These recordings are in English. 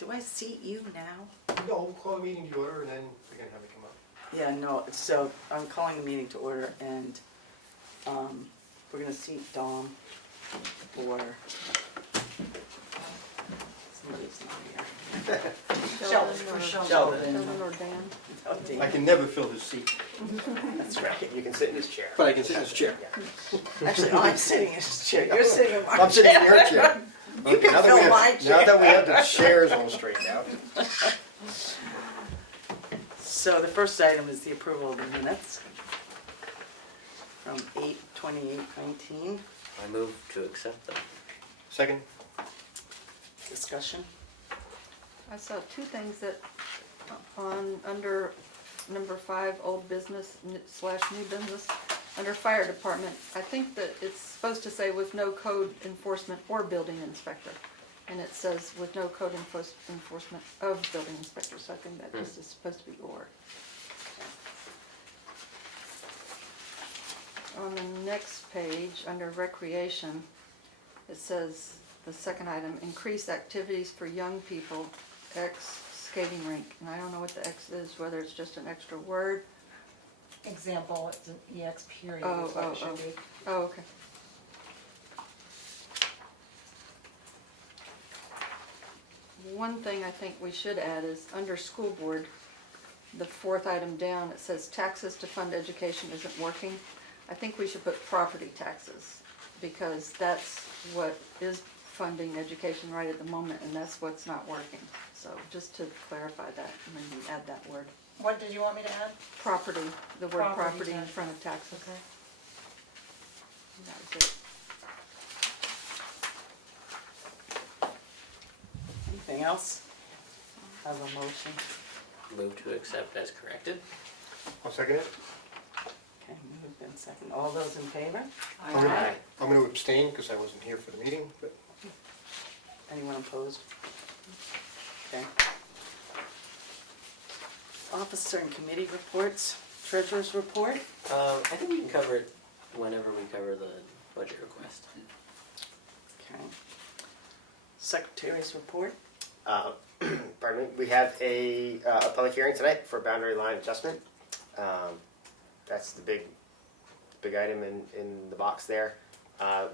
Do I seat you now? No, we'll call the meeting to order and then we can have it come up. Yeah, no, so I'm calling the meeting to order and we're gonna seat Dom for, somebody's not here. Sheldon or Sheldon. Sheldon or Dan. Oh, Dan. I can never fill his seat, That's right. You can sit in his chair. but I can sit in his chair. Yeah. Actually, I'm sitting in his chair, you're sitting in my chair. I'm sitting in your chair. You can now that fill we have- my chair. Now that we have the chairs all straightened out. So the first item is the approval of the minutes from 8/28/19. I move to accept them. Second? Discussion? I saw two things that under number 5, old business / new business, under fire department, I think that it's supposed to say with no code enforcement or building inspector. And it says with no code enforcement of building inspector, so I think that just is supposed to be or. On the next page, under recreation, it says, the second item, increase activities for young people, X skating rink. And I don't know what the X is, whether it's just an extra word. Example, it's an EX period, Oh, is what oh, it should oh. be. Oh, okay. One thing I think we should add is, under school board, the fourth item down, it says taxes to fund education isn't working. I think we should put property taxes, because that's what is funding education right at the moment, and that's what's not working. So just to clarify that, and then you add that word. What did you want me to add? Property, the word Property property in tax. front of taxes. Okay. That was it. Anything else? Have a motion? Move to accept as corrected. I'll second it. Okay, moved and second. All those in favor? Aye. I'm gonna abstain because I wasn't here for the meeting, but Anyone opposed? Okay. Officer and committee reports, treasurer's report. I think we can cover it whenever we cover the budget request. Okay. Secretary's report. Pardon me, we have a public hearing tonight for boundary line adjustment. That's the big item in the box there.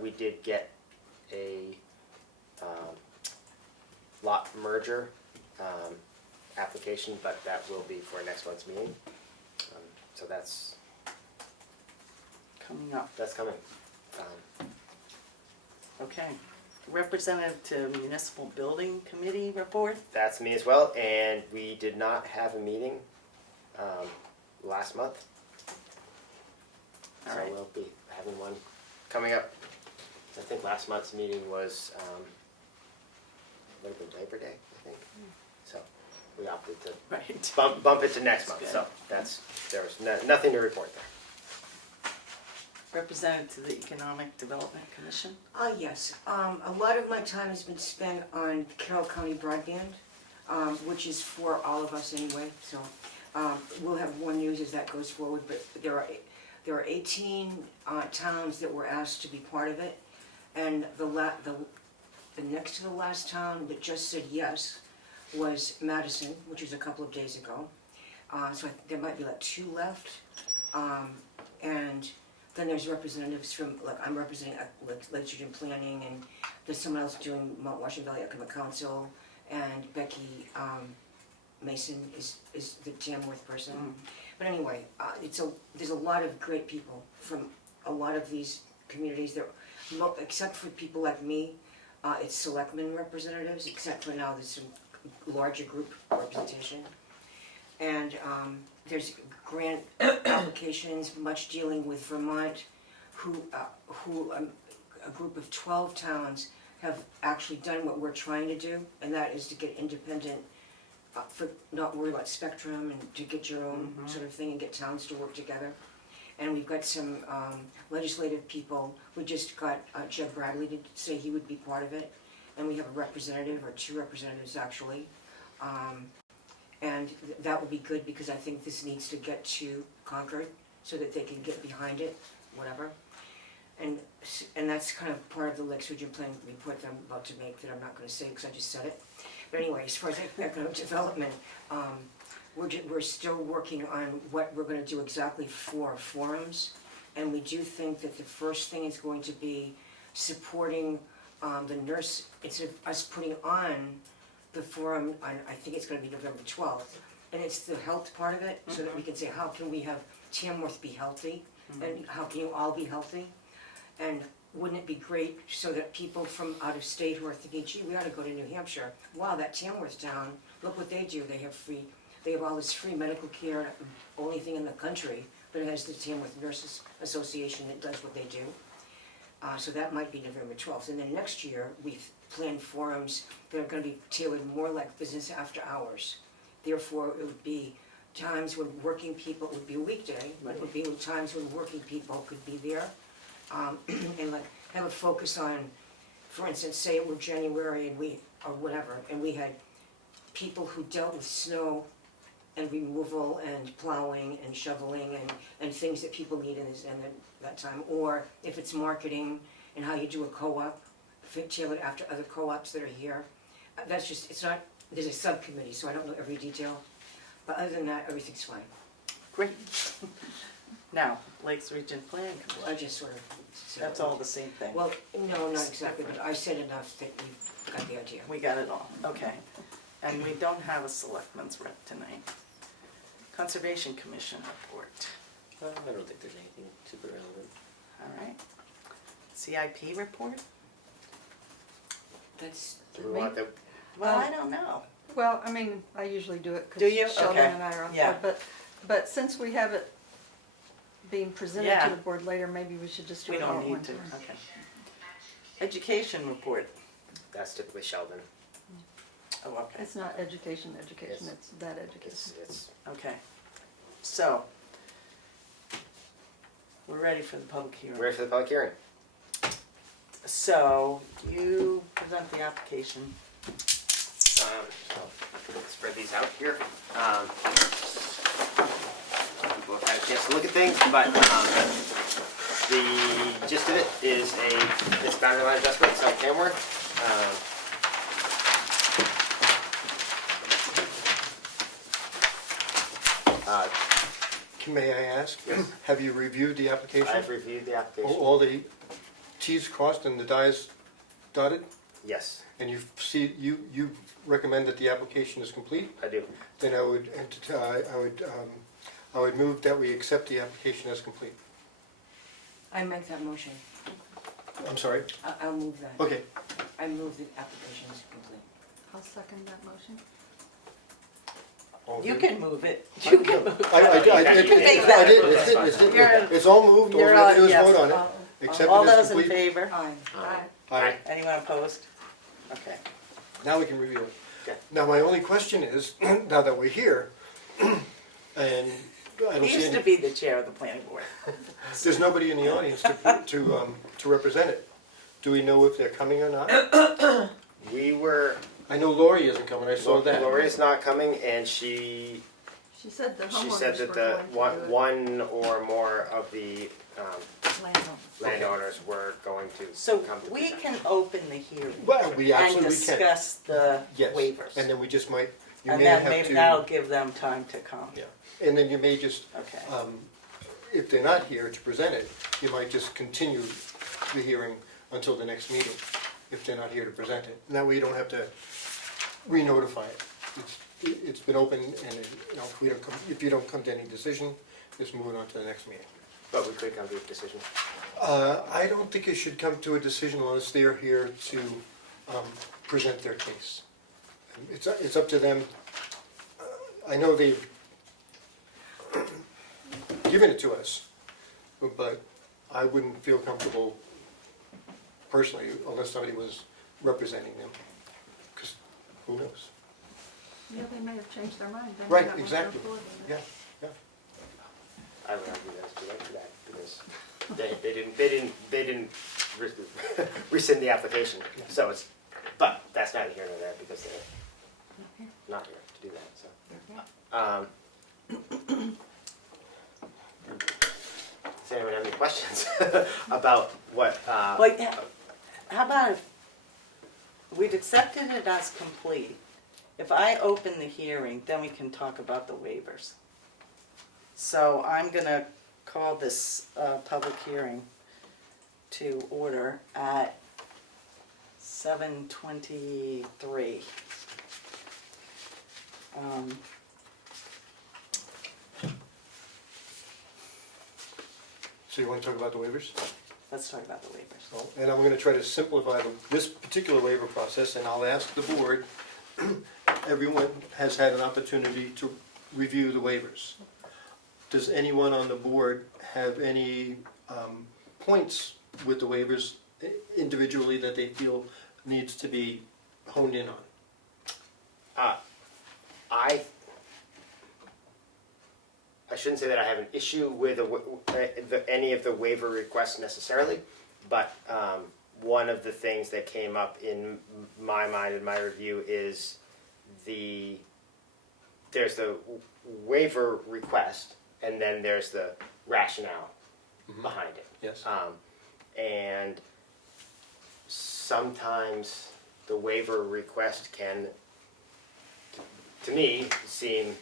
We did get a lot merger application, but that will be for next month's meeting. So that's Coming up. coming. Okay. Representative to Municipal Building Committee report. That's me as well, and we did not have a meeting last month. All So right. we'll be having one coming up. I think last month's meeting was, would have been Labor Day, I think. So we opted to Right. bump it to next month, That's so there's nothing to report there. Representative to the Economic Development Commission. Yes. A lot of my time has been spent on Carroll County broadband, which is for all of us anyway. So we'll have more news as that goes forward. But there are 18 towns that were asked to be part of it, and the next to the last town that just said yes was Madison, which was a couple of days ago. So there might be like 2 left, and then there's representatives from, like, I'm representing legislature and planning, and there's someone else doing Mount Washington Valley Economic Council, and Becky Mason is the Tamworth person. But anyway, there's a lot of great people from a lot of these communities that, except for people like me, it's selectmen representatives, except for now there's some larger group representation. And there's grant applications, much dealing with Vermont, who a group of 12 towns have actually done what we're trying to do, and that is to get independent, for not worry about spectrum, and to get your own sort of thing and get towns to work together. And we've got some legislative people. We just got Jeb Bradley to say he would be part of it, and we have a representative, or 2 representatives actually. And that will be good, because I think this needs to get to Concord so that they can get behind it, whatever. And that's kind of part of the Lakes Region Plan report that I'm about to make, that I'm not going to say because I just said it. But anyway, as far as economic development, we're still working on what we're gonna do exactly for forums. And we do think that the first thing is going to be supporting the nurse, instead of us putting on the forum on, I think it's gonna be November 12th. And it's the health part of it, so that we can say, how can we have Tamworth be healthy? And how can you all be healthy? And wouldn't it be great so that people from out of state who are thinking, gee, we ought to go to New Hampshire, wow, that Tamworth town, look what they do, they have all this free medical care, only thing in the country, but it has the Tamworth Nurses Association that does what they do. So that might be November 12th. And then next year, we've planned forums that are gonna be tailored more like business after hours. Therefore, it would be times when working people, it would be a weekday, but it would be times when working people could be there. And like have a focus on, for instance, say it were January and or whatever, and we had people who dealt with snow and removal and plowing and shoveling and things that people need in that time. Or if it's marketing and how you do a co-op, tailored after other co-ops that are here. That's just, it's not, there's a subcommittee, so I don't know every detail. But other than that, everything's fine. Great. Now, Lakes Region Plan Commission, I just sort of said. that's all the same thing. Well, no, not exactly, but I said enough that you got the idea. We got it all, okay. And we don't have a selectmen's rep tonight. Conservation Commission report, I don't think there's anything super relevant. all right. CIP report? That's, Do we want the, Well, I don't know. Well, I mean, I usually do it Do you? because Sheldon Okay. and I are on Yeah. board, but since we have it being presented Yeah. to the board later, maybe we should just do We it all don't at one need to, time. okay. Education report, that's typically Sheldon. oh, okay, It's not education, Yes. it's that education. It's, okay. So, we're ready for the public hearing. ready for the public hearing. So, you present the application. So spread these out here. People have had a chance to look at things, but the gist of it is this boundary line adjustment, South Tamworth. May I ask, have you reviewed the application? I've reviewed the application. All the Ts crossed and the Is dotted? Yes, And you recommend that the application is complete? I do. Then I would move that we accept the application as complete. I make that motion. I'm sorry? I'll move that. Okay, I move the application is complete. I'll second that motion. all You good? can move it, you can move it. I did, it's all moved, all we You're have on, to do is yes. vote on it, accept All it as those in complete. favor? Aye. Aye. Aye. Anyone opposed? Okay. Now we can review it. Okay. Now, my only question is, now that we're here, and I don't He see used to any, be the chair of the planning board. there's nobody in the audience to represent it. Do we know if they're coming or not? We were, I know Lori isn't coming, I saw that. Lori's not coming, and she She said the said homeowners that were the going to do it. one or more of the Landowner. landowners were going to So come to we present. can open the hearing Well, we and absolutely can. discuss the Yes, waivers. and then we just might, you And may then have maybe to. that'll give them time to come. Yeah, and then you may just, Okay. if they're not here to present it, you might just continue the hearing until the next meeting, if they're not here to present it. And that way you don't have to re-notify it. It's been open, and, you know, if you don't come to any decision, just move it on to the next meeting. But we could come to a decision. I don't think it should come to a decision unless they're here to present their case. It's up to them. I know they've given it to us, but I wouldn't feel comfortable personally unless somebody was representing them, because who knows? Yeah, they may have changed their mind. They may Right, not want to go exactly. forward with it. Yeah, I would argue that's too late for that, because they didn't rescind the application, so it's, but that's neither here nor there, because they're not here to do that, so. Does anyone have any questions about what, Like, how about if we'd accepted it as complete, if I open the hearing, then we can talk about the waivers. So I'm gonna call this public hearing to order at 7:23. So you want to talk about the waivers? Let's talk about the waivers. Well, and I'm gonna try to simplify this particular waiver process, and I'll ask the board, everyone has had an opportunity to review the waivers. Does anyone on the board have any points with the waivers individually that they feel needs to be honed in on? I shouldn't say that I have an issue with any of the waiver requests necessarily, but one of the things that came up in my mind in my review is there's the waiver request, and then there's the rationale behind it. Yes. And sometimes the waiver request can, to me, seem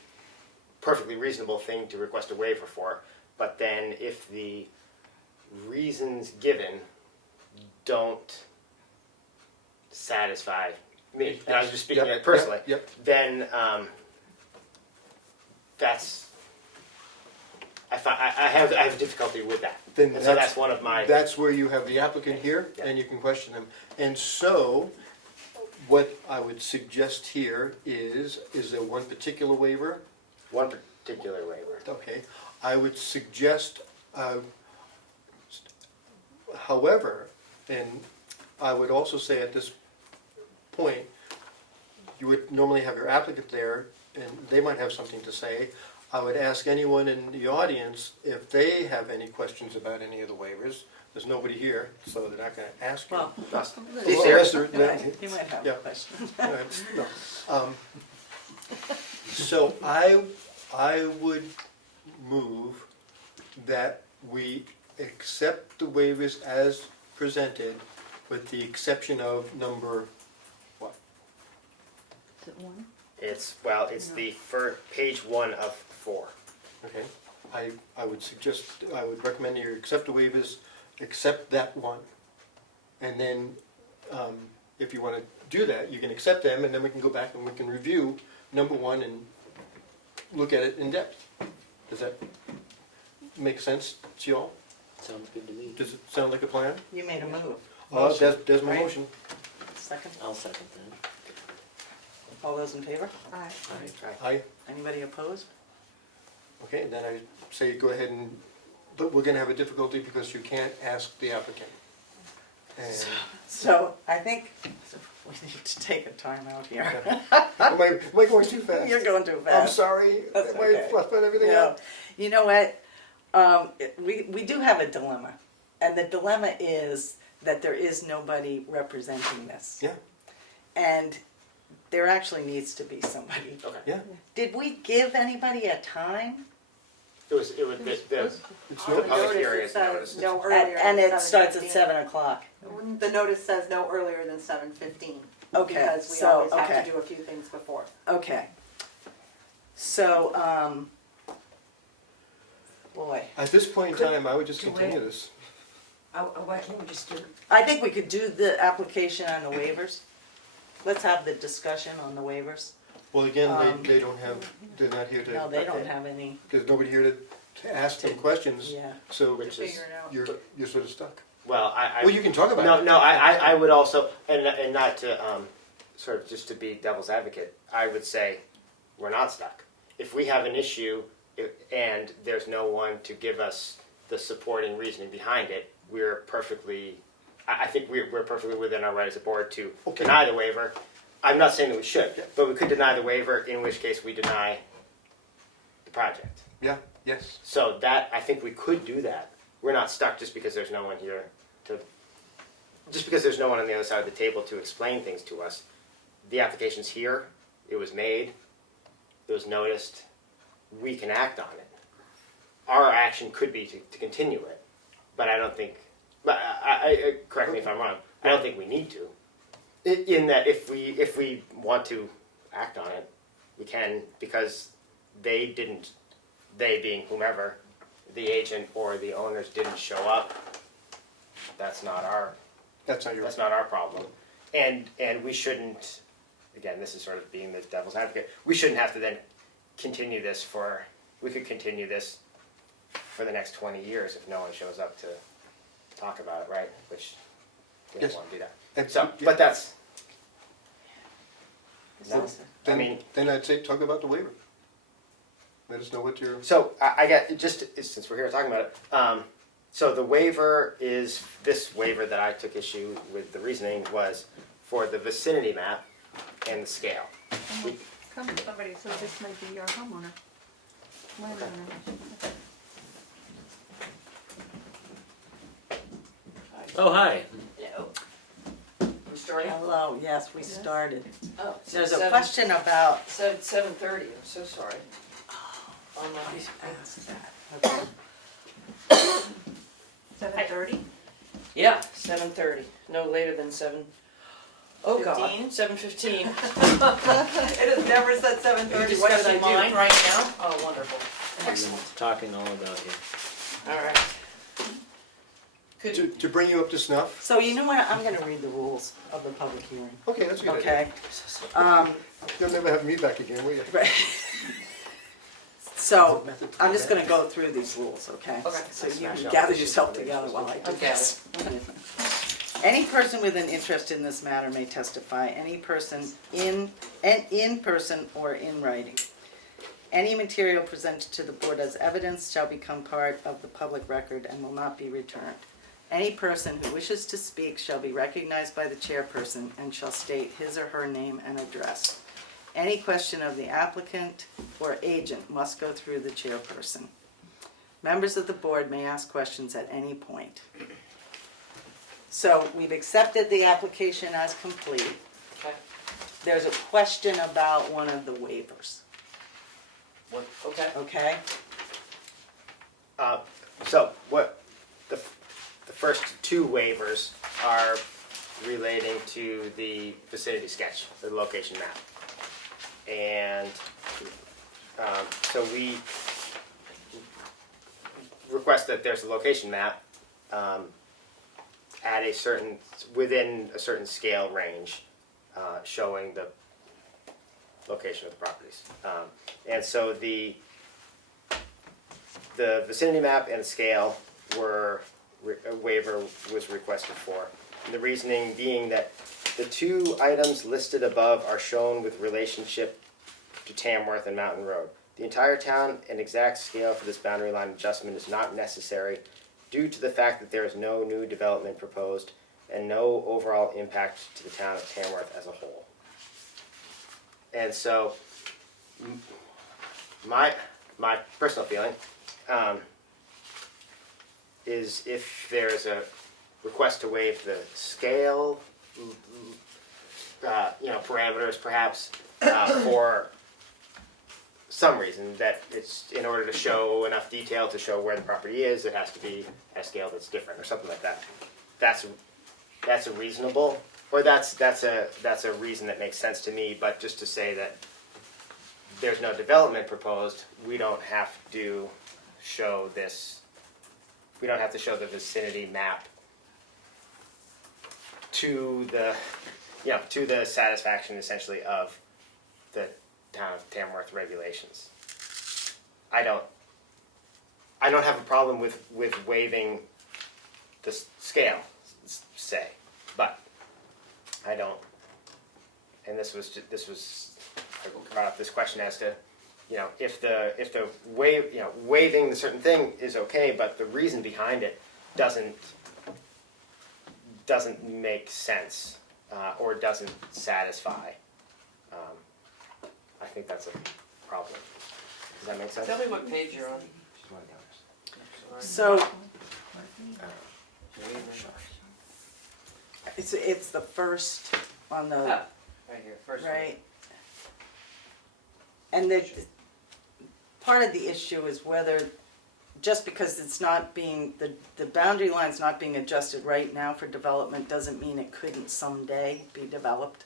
perfectly reasonable thing to request a waiver for, but then if the reasons given don't satisfy me, and I was just speaking Yep, personally, yep. then that's I have difficulty with that, Then and so that's one of my. That's where you have the applicant here, Yeah. and you can question them. And so, what I would suggest here is there one particular waiver? One particular waiver. Okay, I would suggest, however, and I would also say at this point, you would normally have your applicant there, and they might have something to say. I would ask anyone in the audience if they have any questions about any of the waivers. There's nobody here, so they're not gonna ask you. Well, Us. Well, These unless here. they're- you might have Yeah. a question. No. So I would move that we accept the waivers as presented with the exception of number, what? Is it one? It's the first page 1 of 4. Okay, I would suggest, I would recommend you accept the waivers, accept that one. And then, if you wanna do that, you can accept them, and then we can go back and we can review number 1 and look at it in depth. Does that make sense to y'all? Sounds good to me. Does it sound like a plan? You made a move. There's my right? motion. Second, I'll second that. all those in favor? Aye. Aye. Anybody opposed? Okay, then I say go ahead and, but we're gonna have a difficulty because you can't ask the applicant. And, So I think we need to take a time out here. am I going too fast? You're going too I'm fast. sorry, That's am I okay. fluffing everything No. up? You know what? We do have a dilemma. And the dilemma is that there is nobody representing this. Yeah, And there actually needs to be somebody. Okay. yeah. Did we give anybody a time? It was the It's the no, public hearing is noticed. No earlier And than it starts at 7:15. 7 o'clock. The notice says no earlier than 7:15. Okay, Because we so, always have okay. to do a few things before. Okay. So, boy, at this point in time, I would just Do continue it. this. Why can't we just do, I think we could do the application on the waivers. Let's have the discussion on the waivers. Well, again, Um, they don't have, they're not here to. No, they don't have any, There's nobody here to ask them questions, yeah. so Which is, Figure it out. you're sort of stuck. well, I Well, you can talk about it. no, I would also, and not to sort of just to be devil's advocate, I would say we're not stuck. If we have an issue and there's no one to give us the supporting reasoning behind it, we're perfectly, I think we're perfectly within our right as a board to Okay. deny the waiver. I'm not saying that we should, Yeah. but we could deny the waiver, in which case we deny the project. Yeah, yes. So that, I think we could do that. We're not stuck just because there's no one here just because there's no one on the other side of the table to explain things to us. The application's here, it was made, it was noticed, we can act on it. Our action could be to continue it, but I don't think, correct me if I'm wrong, I don't think we need to. In that if we want to act on it, we can, because they being whomever, the agent or the owners didn't show up. That's not our That's not your. That's not our problem. And we shouldn't, again, this is sort of being the devil's advocate, we shouldn't have to then continue this we could continue this for the next 20 years if no one shows up to talk about it, right? Which, we don't Yes. want to do that. And So, yeah. but that's, So- no, I Then, mean, then I'd say talk about the waiver. Let us know what your. so I get, just since we're here talking about it, so the waiver is, this waiver that I took issue with, the reasoning was for the vicinity map and the scale. Come, somebody, so this may be our homeowner. Landowner. Oh, hi. We're starting? Hello, yes, we started. Oh, There's a question about. Said 7:30, I'm so sorry. On my piece of paper. Ask that. Okay. 7:30? Yeah, 7:30, no later than 7. Oh God, 15? 7:15. It has never said 7:30. Are you What should I discussing do? mine right now? Oh, wonderful. Excellent. Talking all about you. All right. Could, To bring you up to snuff. So you know what, I'm gonna read the rules of the public hearing, Okay, that's a good idea. okay? You'll never have me back again, will you? Right. So, I'm just gonna go through these rules, okay? Okay. So you can gather yourself together while I do Okay. this. Any person with an interest in this matter may testify, any person in person or in writing. Any material presented to the board as evidence shall become part of the public record and will not be returned. Any person who wishes to speak shall be recognized by the chairperson and shall state his or her name and address. Any question of the applicant or agent must go through the chairperson. Members of the board may ask questions at any point. So we've accepted the application as complete. okay, There's a question about one of the waivers, what, okay. okay? So what, the first two waivers are relating to the vicinity sketch, the location map. And so we request that there's a location map at a certain, within a certain scale range, showing the location of the properties. And so the vicinity map and scale were, a waiver was requested for. And the reasoning being that the two items listed above are shown with relationship to Tamworth and Mountain Road. The entire town and exact scale for this boundary line adjustment is not necessary due to the fact that there is no new development proposed and no overall impact to the town of Tamworth as a whole. And so, my personal feeling is if there's a request to waive the scale, parameters perhaps, for some reason that it's in order to show enough detail to show where the property is, it has to be at a scale that's different or something like that. That's a reasonable, or that's a reason that makes sense to me. But just to say that there's no development proposed, we don't have to show this. We don't have to show the vicinity map to the satisfaction essentially of the town of Tamworth regulations. I don't have a problem with waiving the scale, say, but I don't. And this was I brought up this question as to, if the waiving the certain thing is okay, but the reason behind it doesn't make sense or doesn't satisfy. I think that's a problem. Does that make sense? Tell me what page you're on. So, it's the first on the, Ah, right here, first one. right? And part of the issue is whether, just because it's not being, the boundary line's not being adjusted right now for development doesn't mean it couldn't someday be developed.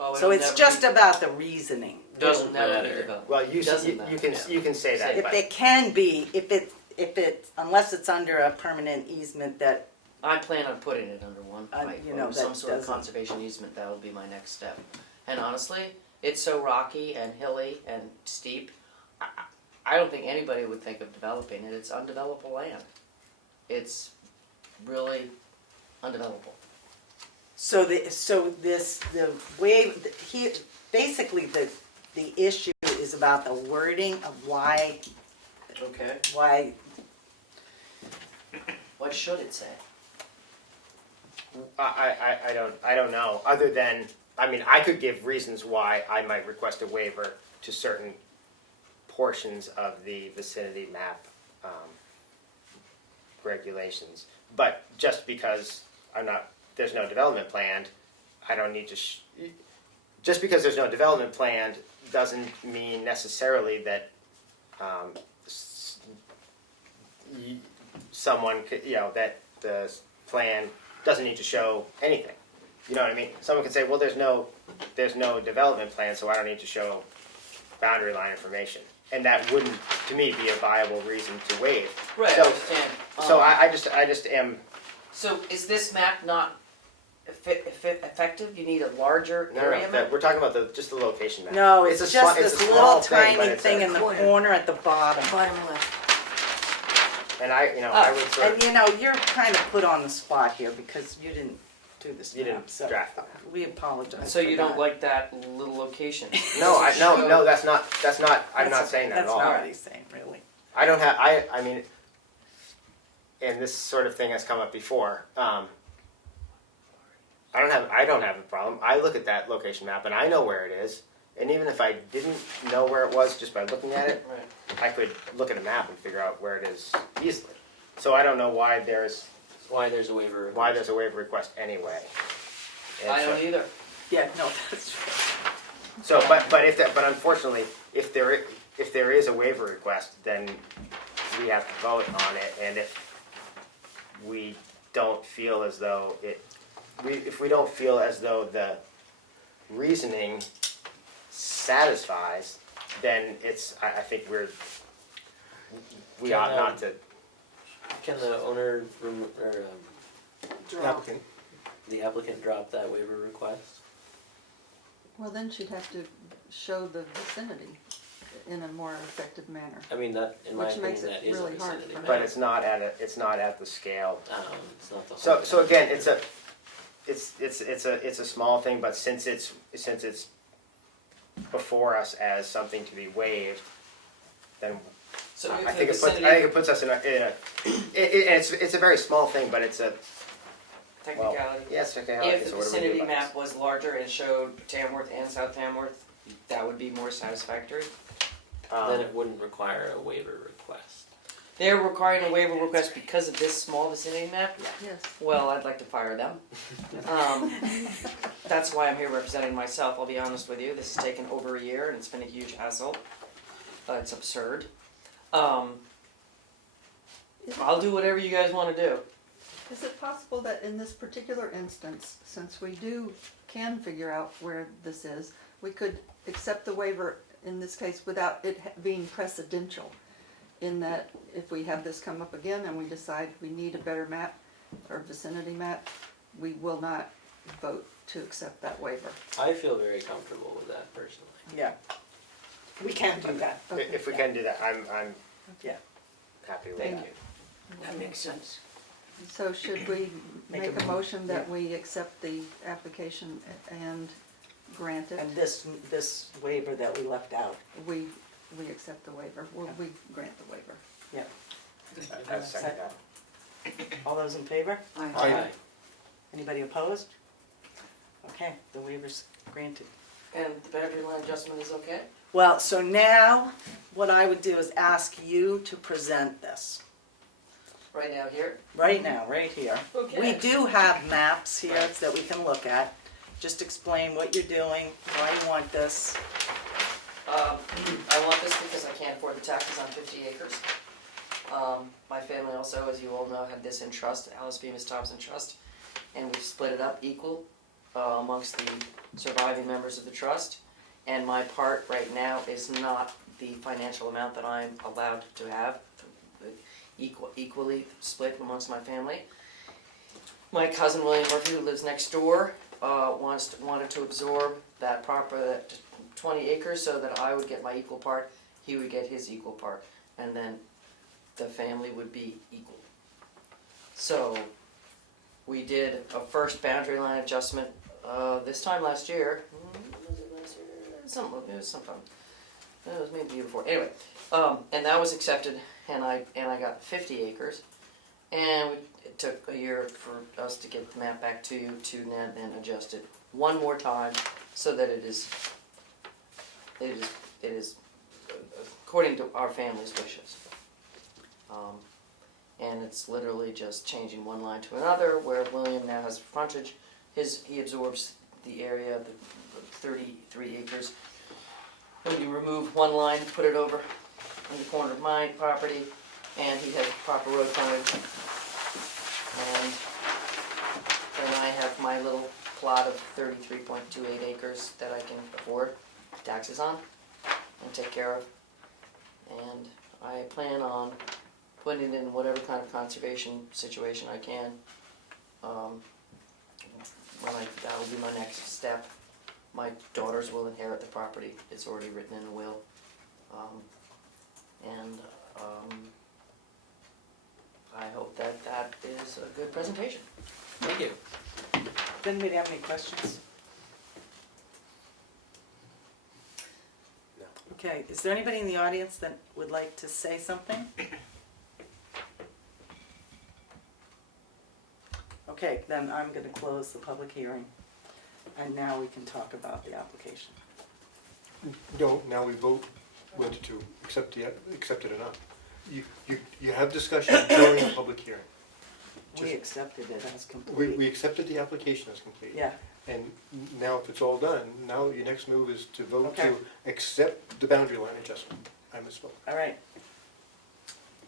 Oh, So it'll it's never just be- about the reasoning. Doesn't it'll never be matter. developed. Well, you Doesn't matter. you can say that, If but it can be, if it, unless it's under a permanent easement that, I plan on putting it under one, you know, or some that sort of doesn't- conservation easement, that will be my next step. And honestly, it's so rocky and hilly and steep, I don't think anybody would think of developing it, it's undevelopable land. It's really undevelopable. the way, basically the issue is about the wording of why, Okay. What should it say? I don't know, other than, I mean, I could give reasons why I might request a waiver to certain portions of the vicinity map regulations. But just because there's no development planned, I don't need to, just because there's no development planned doesn't mean necessarily that someone could, that the plan doesn't need to show anything. You know what I mean? Someone could say, well, there's no development plan, so I don't need to show boundary line information. And that wouldn't, to me, be a viable reason to waive. Right, I So, understand. so I just am, So is this map not effective? You need a larger area map? we're talking about just the location map. no, It's it's a just sma- it's this a little small thing, but tiny it's thing a in the corner. corner at the bottom. Bottom left. And I would sort And of, you know, you're kind of put on the spot here because you didn't do this You didn't map, so draft the map. we apologize. So for you don't that. like that little location? no, that's not, I'm not saying that at all. That's not what he's saying, really. I don't have, I mean, and this sort of thing has come up before. I don't have a problem. I look at that location map and I know where it is. And even if I didn't know where it was just by looking at it, Right. I could look at a map and figure out where it is easily. So I don't know why there's Why there's a waiver request. why there's a waiver request anyway. And I so- don't either. Yeah, no, that's true. So, but unfortunately, if there is a waiver request, then we have to vote on it, and if we don't feel as though if we don't feel as though the reasoning satisfies, then I think we ought not to. Can the owner Applicant. the applicant drop that waiver request? Well, then she'd have to show the vicinity in a more effective manner. I mean, that, in my Which opinion, makes it that is a really hard vicinity for map. But it's not at the scale. It's not the whole. So again, it's a small thing, but since it's before us as something to be waived, then So I if think the it puts us in a it's a very small thing, but it's a technicality. yes, okay. If the vicinity map was larger and showed Tamworth and South Tamworth, that would be more satisfactory. Then it wouldn't require a waiver request. They're requiring a waiver request because of this small vicinity map? Yes. Well, I'd like to fire them. That's why I'm here representing myself, I'll be honest with you. This has taken over a year and it's been a huge hassle. It's absurd. I'll do whatever you guys want to do. Is it possible that in this particular instance, since we can figure out where this is, we could accept the waiver in this case without it being precedential? In that if we have this come up again and we decide we need a better map or vicinity map, we will not vote to accept that waiver. I feel very comfortable with that personally. Yeah. We can do that. If we can do that, I'm Yeah. happy with Thank that. you. That makes sense. So should we Make make a a mo- motion that yeah. we accept the application and grant it? And this waiver that we left out. We accept the waiver, we grant the waiver. Yeah. I second that. All those in favor? Aye. Anybody opposed? Okay, the waiver's granted. And the boundary line adjustment is okay? Well, so now what I would do is ask you to present this. Right now here? Right now, right here. Okay. We do have maps here that we can look at. Just explain what you're doing, why you want this. I want this because I can't afford the taxes on 50 acres. My family also, as you all know, had this in trust, Alice Bemis Thompson Trust, and we've split it up equal amongst the surviving members of the trust. And my part right now is not the financial amount that I'm allowed to have, equally split amongst my family. My cousin William Murphy, who lives next door, wanted to absorb that 20 acres so that I would get my equal part, he would get his equal part, and then the family would be equal. So we did a first boundary line adjustment this time last year. Was it last year? It was sometime. It was maybe the year before. Anyway, and that was accepted, and I got 50 acres, and it took a year for us to get the map back to you to then adjust it one more time so that it is according to our family's wishes. And it's literally just changing one line to another, where William now has frontage. He absorbs the area, the 33 acres. When you remove one line, put it over in the corner of my property, and he has proper road frontage. And then I have my little plot of 33.28 acres that I can afford taxes on and take care of. And I plan on putting it in whatever kind of conservation situation I can. That will be my next step. My daughters will inherit the property. It's already written in a will. I hope that is a good presentation. Thank you. Does anybody have any questions? No. Okay, is there anybody in the audience that would like to say something? Okay, then I'm going to close the public hearing, and now we can talk about the application. No, now we vote whether to accept it or not. You have discussion during a public hearing. We accepted it as We complete. accepted the application as complete. Yeah, And now if it's all done, now your next move is to vote Okay. to accept the boundary line adjustment. I misspoke. all right.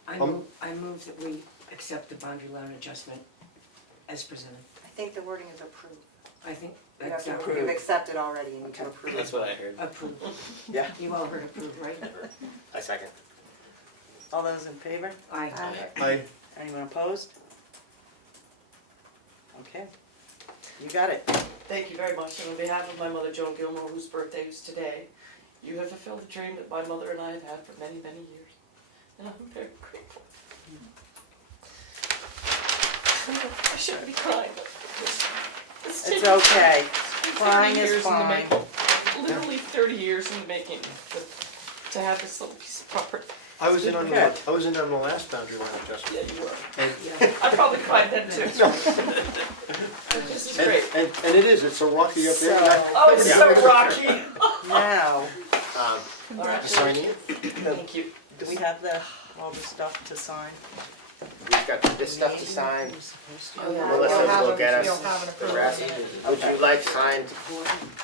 I move that we accept the boundary line adjustment as presented. I think the wording is approved. I think You that's have to- approved. You've accepted already, you need to Okay. approve. That's what I heard. approved. Yeah. You all heard approved, right? I second. All those in favor? Aye. I Anyone opposed? Okay, you got it. Thank you very much, and on behalf of my mother, Joan Gilmore, whose birthday is today, you have fulfilled a dream that my mother and I have had for many, many years, and I'm very grateful. I shouldn't be crying, but it's It's taken okay. 30 Crying years is in the fine. making. Literally 30 years in the making to have this little piece of property. I was in on Good. the last boundary line adjustment. Yeah, you were. And, I probably cried then too. This is great. and it is, it's so rocky up there. So- and I- Oh, it's Yeah. so rocky. Now, All right. Sign it. Thank you. do we have all the stuff to sign? We've got this stuff to sign. Oh, yeah. Melissa You don't have will them- get you us don't have an the approval rest. yet. Would you like signed?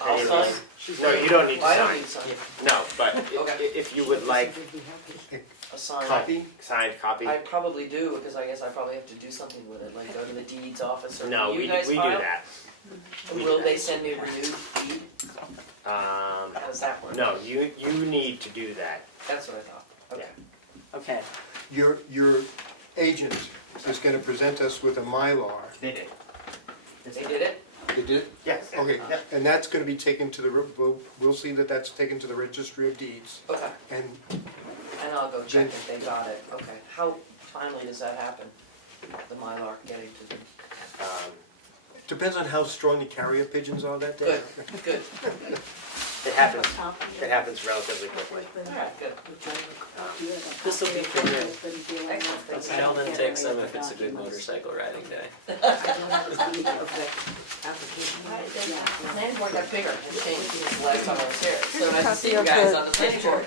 I'll any of sign. these? No, you don't need to I don't sign. need to sign. No, but Okay. if you would like A sign. Copy? signed copy, I probably do, because I guess I probably have to do something with it, like go to the deeds office or no, you we guys do file? that. Will they send me a renewed deed? Um, How does that work? no, you need to do that. That's what I thought. Okay. Okay, Your agent is gonna present us with a Mylar. They did. They did it? They did? Yes. Okay, Yep. and that's gonna be taken to we'll see that that's taken to the registry of deeds. Okay. And And I'll go check if they got it. Okay. How timely does that happen? The Mylar getting to the... depends on how strong the carrier pigeons are that day. Good, good. It happens relatively quickly. Alright, good. this will be for you. Excellent. Sheldon takes them if it's a good motorcycle riding day. Planning board got bigger and changed since the last time I was here. So nice to see you guys on the planning board.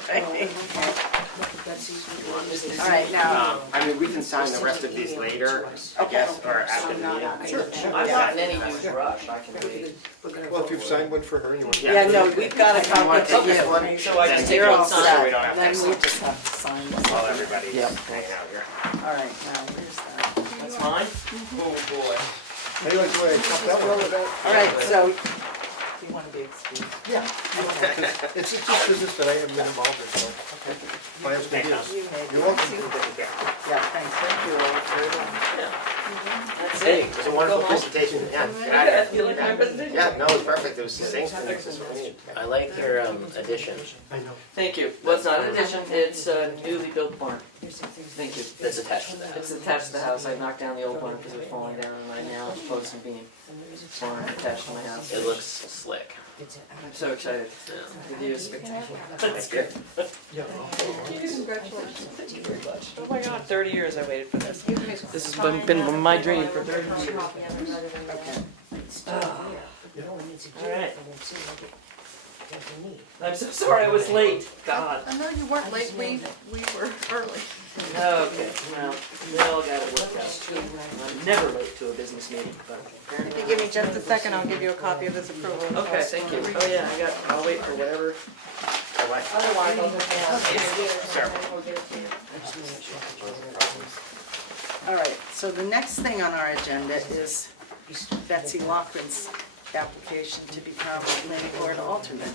All right, now, I mean, we can sign the rest of these later, I guess, or after the meeting. I'm not in any huge rush. I can wait. Well, if you've signed one for her and you want. yeah, no, we've got a If you want copy to for take this you. one, So I then just we take You're can all one sign, so we set, don't have then to we just have to sign this. while everybody's Yep. hanging out here. All right, now, where's that? That's mine? Oh boy. I like the way I chopped that one. All right, so, you want to be excused? Yeah. It's just business that I haven't been involved in, so. My husband is. You made You're it. welcome. Yeah, thanks, thank you all very much. That's Hey, it. it was a wonderful Go home. presentation, yeah. Yeah, you like my presentation? Yeah, no, it was perfect, it was succinct, and this is what we need. I like your addition. I know. Thank you. Well, it's not an addition, it's a newly built barn. Thank you. That's attached to that. It's attached to the house. I knocked down the old barn because it was falling down, and I now have post and beam barn attached to my house. It looks slick. I'm so excited. The view is spectacular. That's good. Congratulations. Oh my God, 30 years I waited for this. This has been my dream for 30 years. All right. I'm so sorry I was late. God. No, you weren't late, we were early. Okay, well, we all got it worked out. I'm never late to a business meeting, but If apparently. you give me just a second, I'll give you a copy of this approval. Okay, thank you. Oh yeah, I'll wait for whatever. Otherwise, I'll just All right, so the next thing on our agenda is Betsy Loughran's application to become a planning board alternate. I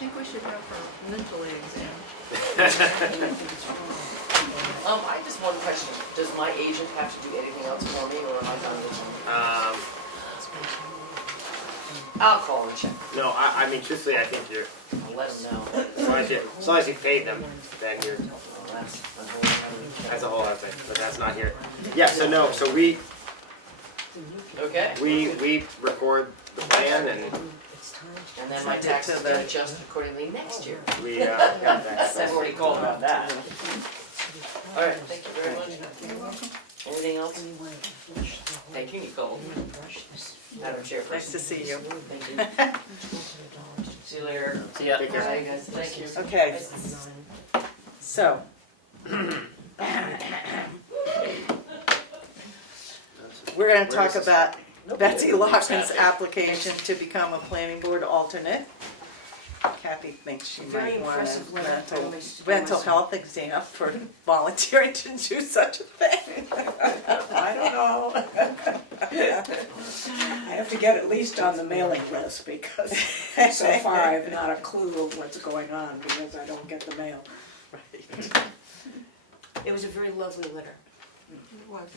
think we should have her mentally exam. I just one question. Does my agent have to do anything else for me, or am I done with him? I'll call and check. No, I mean, truthfully, I think you're, I'll let him know. as long as you paid them, then you're, Well, that's the whole that's a whole other thing, but that's not here. Yeah, so no, so we Okay. record the plan and And then my taxes get adjusted accordingly next year. we, got that. I've already called about that. All right, thank you very much. Anything else? Thank you, Nichole. Madam Chairperson. Nice to see you. Thank you. See you later. See ya. Take care. Bye, guys. Thank you. Okay, so. We're gonna talk about Betsy Loughran's application to become a planning board alternate. Kathi thinks she Very might want a impressive letter. mental health exam for volunteering to do such a thing. I don't know. I have to get at least on the mailing list because so far I have not a clue of what's going on because I don't get the mail. Right. It was a very lovely letter. It was.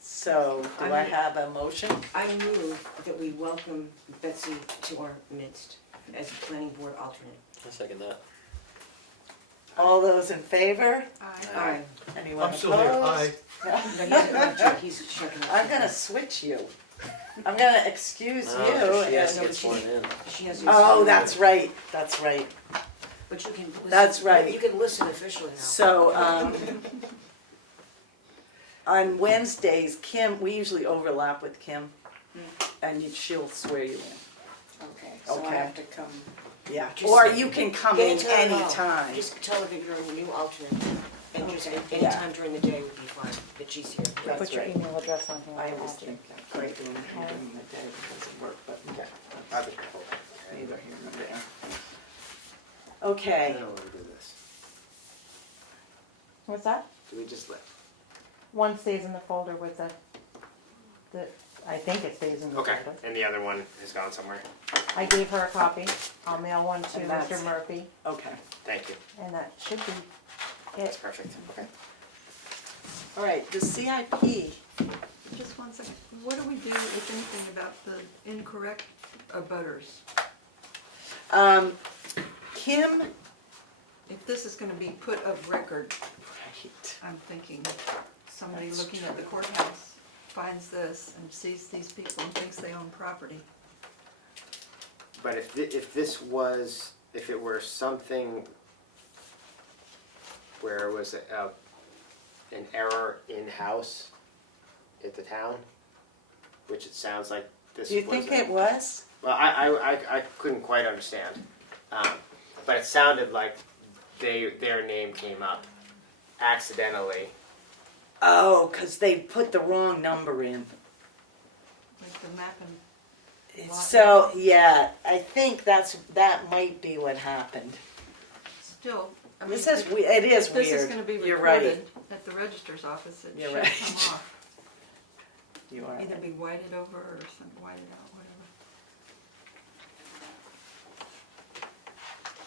So, do I have a motion? I move that we welcome Betsy to our midst as a planning board alternate. I second that. All those in favor? Aye. Anyone I'm still here, aye. opposed? No, he's checking. I'm gonna switch you. I'm gonna excuse you. Oh, she has to and- get sworn in. She has. Oh, that's right, that's right. But you can listen. That's right. You can listen officially now. So, on Wednesdays, Kim, we usually overlap with Kim, and she'll swear you in. Okay, so I Okay. have to come. Yeah, Just or you can come in Get into the hall. anytime. Just tell her that you're the new alternate, and just Okay. anytime during the day would be fine, that she's here. That's Put your right. email address on here. I I'll always add you. think that great doing it during the day because of work, but I'll be careful. neither here nor there. Okay, I don't want to do this. What's that? Do we just let? One stays in the folder with the, I think it stays in the Okay, folder. and the other one has gone somewhere. I gave her a copy. I'll mail one to And that's- Mr. Murphy, okay. Thank you. and that should be That's it. perfect. Okay. All right, the CIP, Just one second. What do we do, if anything, about the incorrect abutters? Kim, If this is gonna be put of record, right, I'm thinking somebody That's looking at the courthouse finds this and sees these people and thinks they own property. But if if it were something where it was an error in-house at the town, which it sounds like this was. do you think it was? Well, I couldn't quite understand, but it sounded like their name came up accidentally. Oh, because they put the wrong number in. Like the map and So, yeah, I think that might be what happened. still, I mean, This is, if it is this is weird. gonna be You're right. recorded at the register's office, it You're should right. come off. You are. Either be whited over or something whited out, whatever.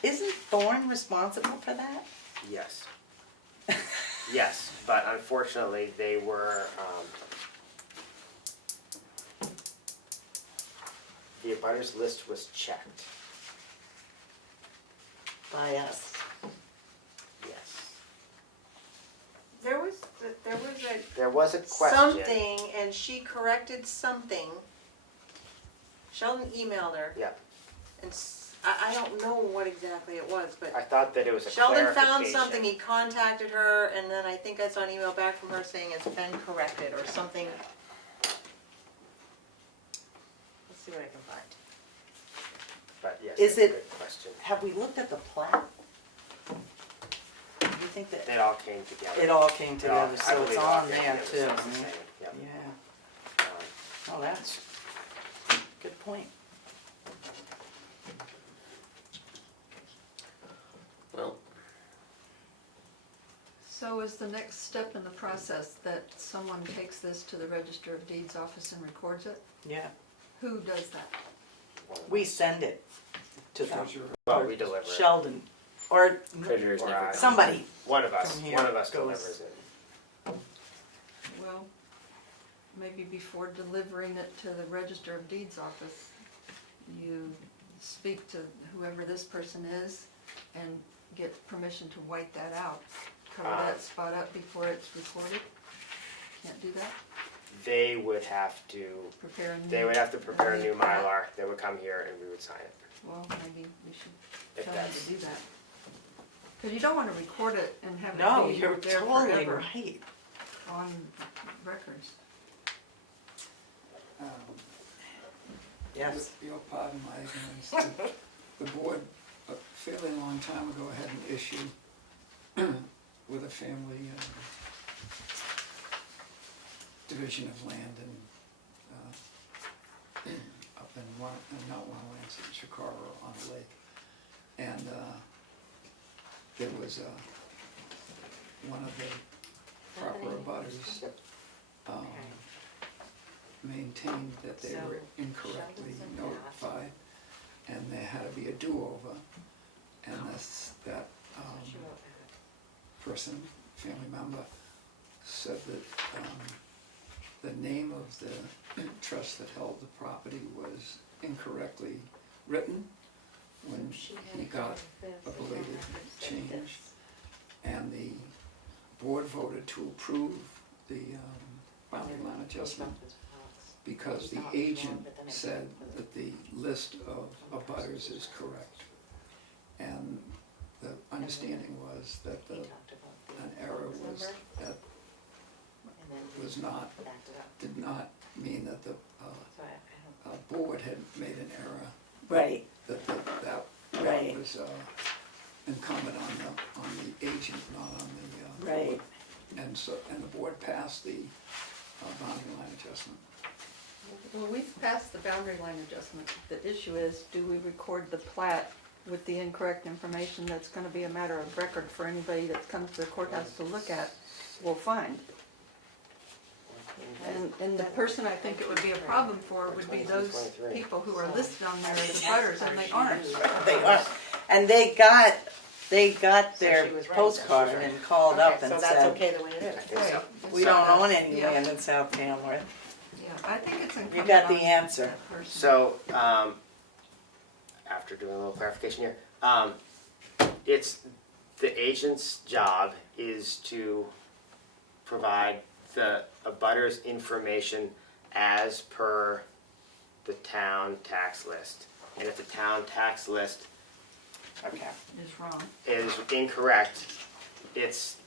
Isn't Thorne responsible for that? Yes. Yes, but unfortunately, they were, the abutters list was checked. By us. Yes. There was There was a a question. something, and she corrected something. Sheldon emailed her, Yep. and I don't know what exactly it was, but I thought that it was a Sheldon clarification. found something, he contacted her, and then I think I saw an email back from her saying it's been corrected, or something. Let's see what I can find. But yes, Is that's a it- good question. Have we looked at the plat? Do you think that It all came together. it all came I together, so believe it's it all on came there together, too? so I it's the mean, same, yep. yeah. Oh, that's good point. Well, So is the next step in the process that someone takes this to the Register of Deeds office and records it? Yeah. Who does that? We send it to them. Well, we deliver it. Sheldon, or treasurer's Or never I. gone. somebody. One of us, From here one of us goes- delivers it. Well, maybe before delivering it to the Register of Deeds office, you speak to whoever this person is and get permission to white that out. Cover that spot up before it's recorded? Can't do that? They would have to, Prepare a new. they would have to prepare a new plat? Mylar, they would come here and we would sign it. Well, maybe we should If tell them that's- to do that. Because you don't want to record it and have No, it be you're there totally forever right. on records. Yes. You'll pardon my ignorance. The board, a fairly long time ago, had an issue with a family division of land up in not Wanderlands, in Chicago on a lake. And there was one of the proper abutters maintained that they were incorrectly notified, and there had to be a do-over. And that person, family member, said that the name of the trust that held the property was incorrectly written when he got a belated change. And the board voted to approve the boundary line adjustment because the agent said that the list of abutters is correct. And the understanding was that an error was, that was not, did not mean that the board had made an error. Right. That Right. was incumbent on the agent, not on the. Right. And the board passed the boundary line adjustment. Well, we've passed the boundary line adjustment. The issue is, do we record the plat with the incorrect information that's gonna be a matter of record for anybody that comes to the courthouse to look at, will find? And the person I think it would be a problem for would be those people who are listed on there as abutters, and they aren't. They are, and they got their she was right, postcard then. and called up and So that's said, okay the way it I is. think so. we don't own any Yeah. land in South Tamworth. Yeah, I think it's incumbent You got the on answer. that person. So, after doing a little clarification here, it's, the agent's job is to provide the abutters information as per the town tax list. And if the town tax list Okay. Is wrong. is incorrect, it's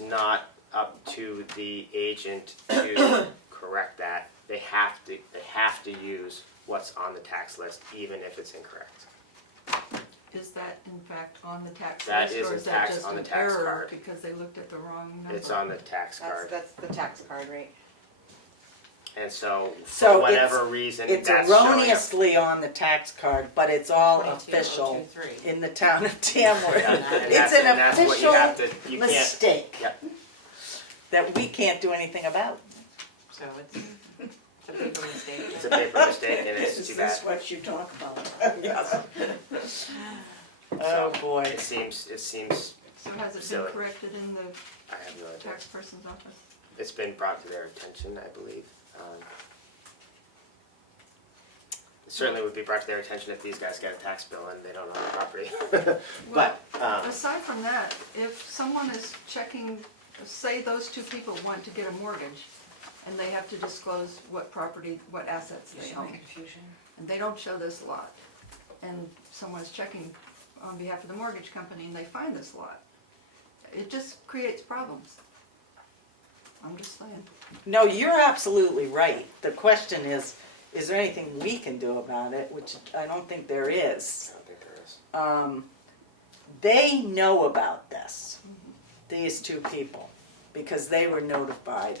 not up to the agent to correct that. They have to use what's on the tax list, even if it's incorrect. Is that in fact on the tax That list, is or in is that tax- just on the an tax error card. because they looked at the wrong number? It's on the tax card. That's the tax card rate. And so, So for whatever reason, It's that's showing up. erroneously on the tax card, but it's all 22,023. official in the town of Tamworth. Yeah, and It's that's- an and that's what you official have to- you can't- mistake Yep. that we can't do anything about. So it's, It's a paper mistake. It's a paper mistake and it's Is too this bad. what you talk about? Yes. Oh, boy. It seems, So has it been Silly. corrected in the I have no idea. tax person's office? It's been brought to their attention, I believe. It certainly would be brought to their attention if these guys got a tax bill and they don't own the property. But, Aside from that, if someone is checking, say those two people want to get a mortgage, and they have to disclose what property, what assets they Some own, confusion. and they don't show this lot, and someone's checking on behalf of the mortgage company and they find this lot, it just creates problems. I'm just saying. No, you're absolutely right. The question is there anything we can do about it, which I don't think there is. I don't think there is. They know about this, these two people, because they were notified.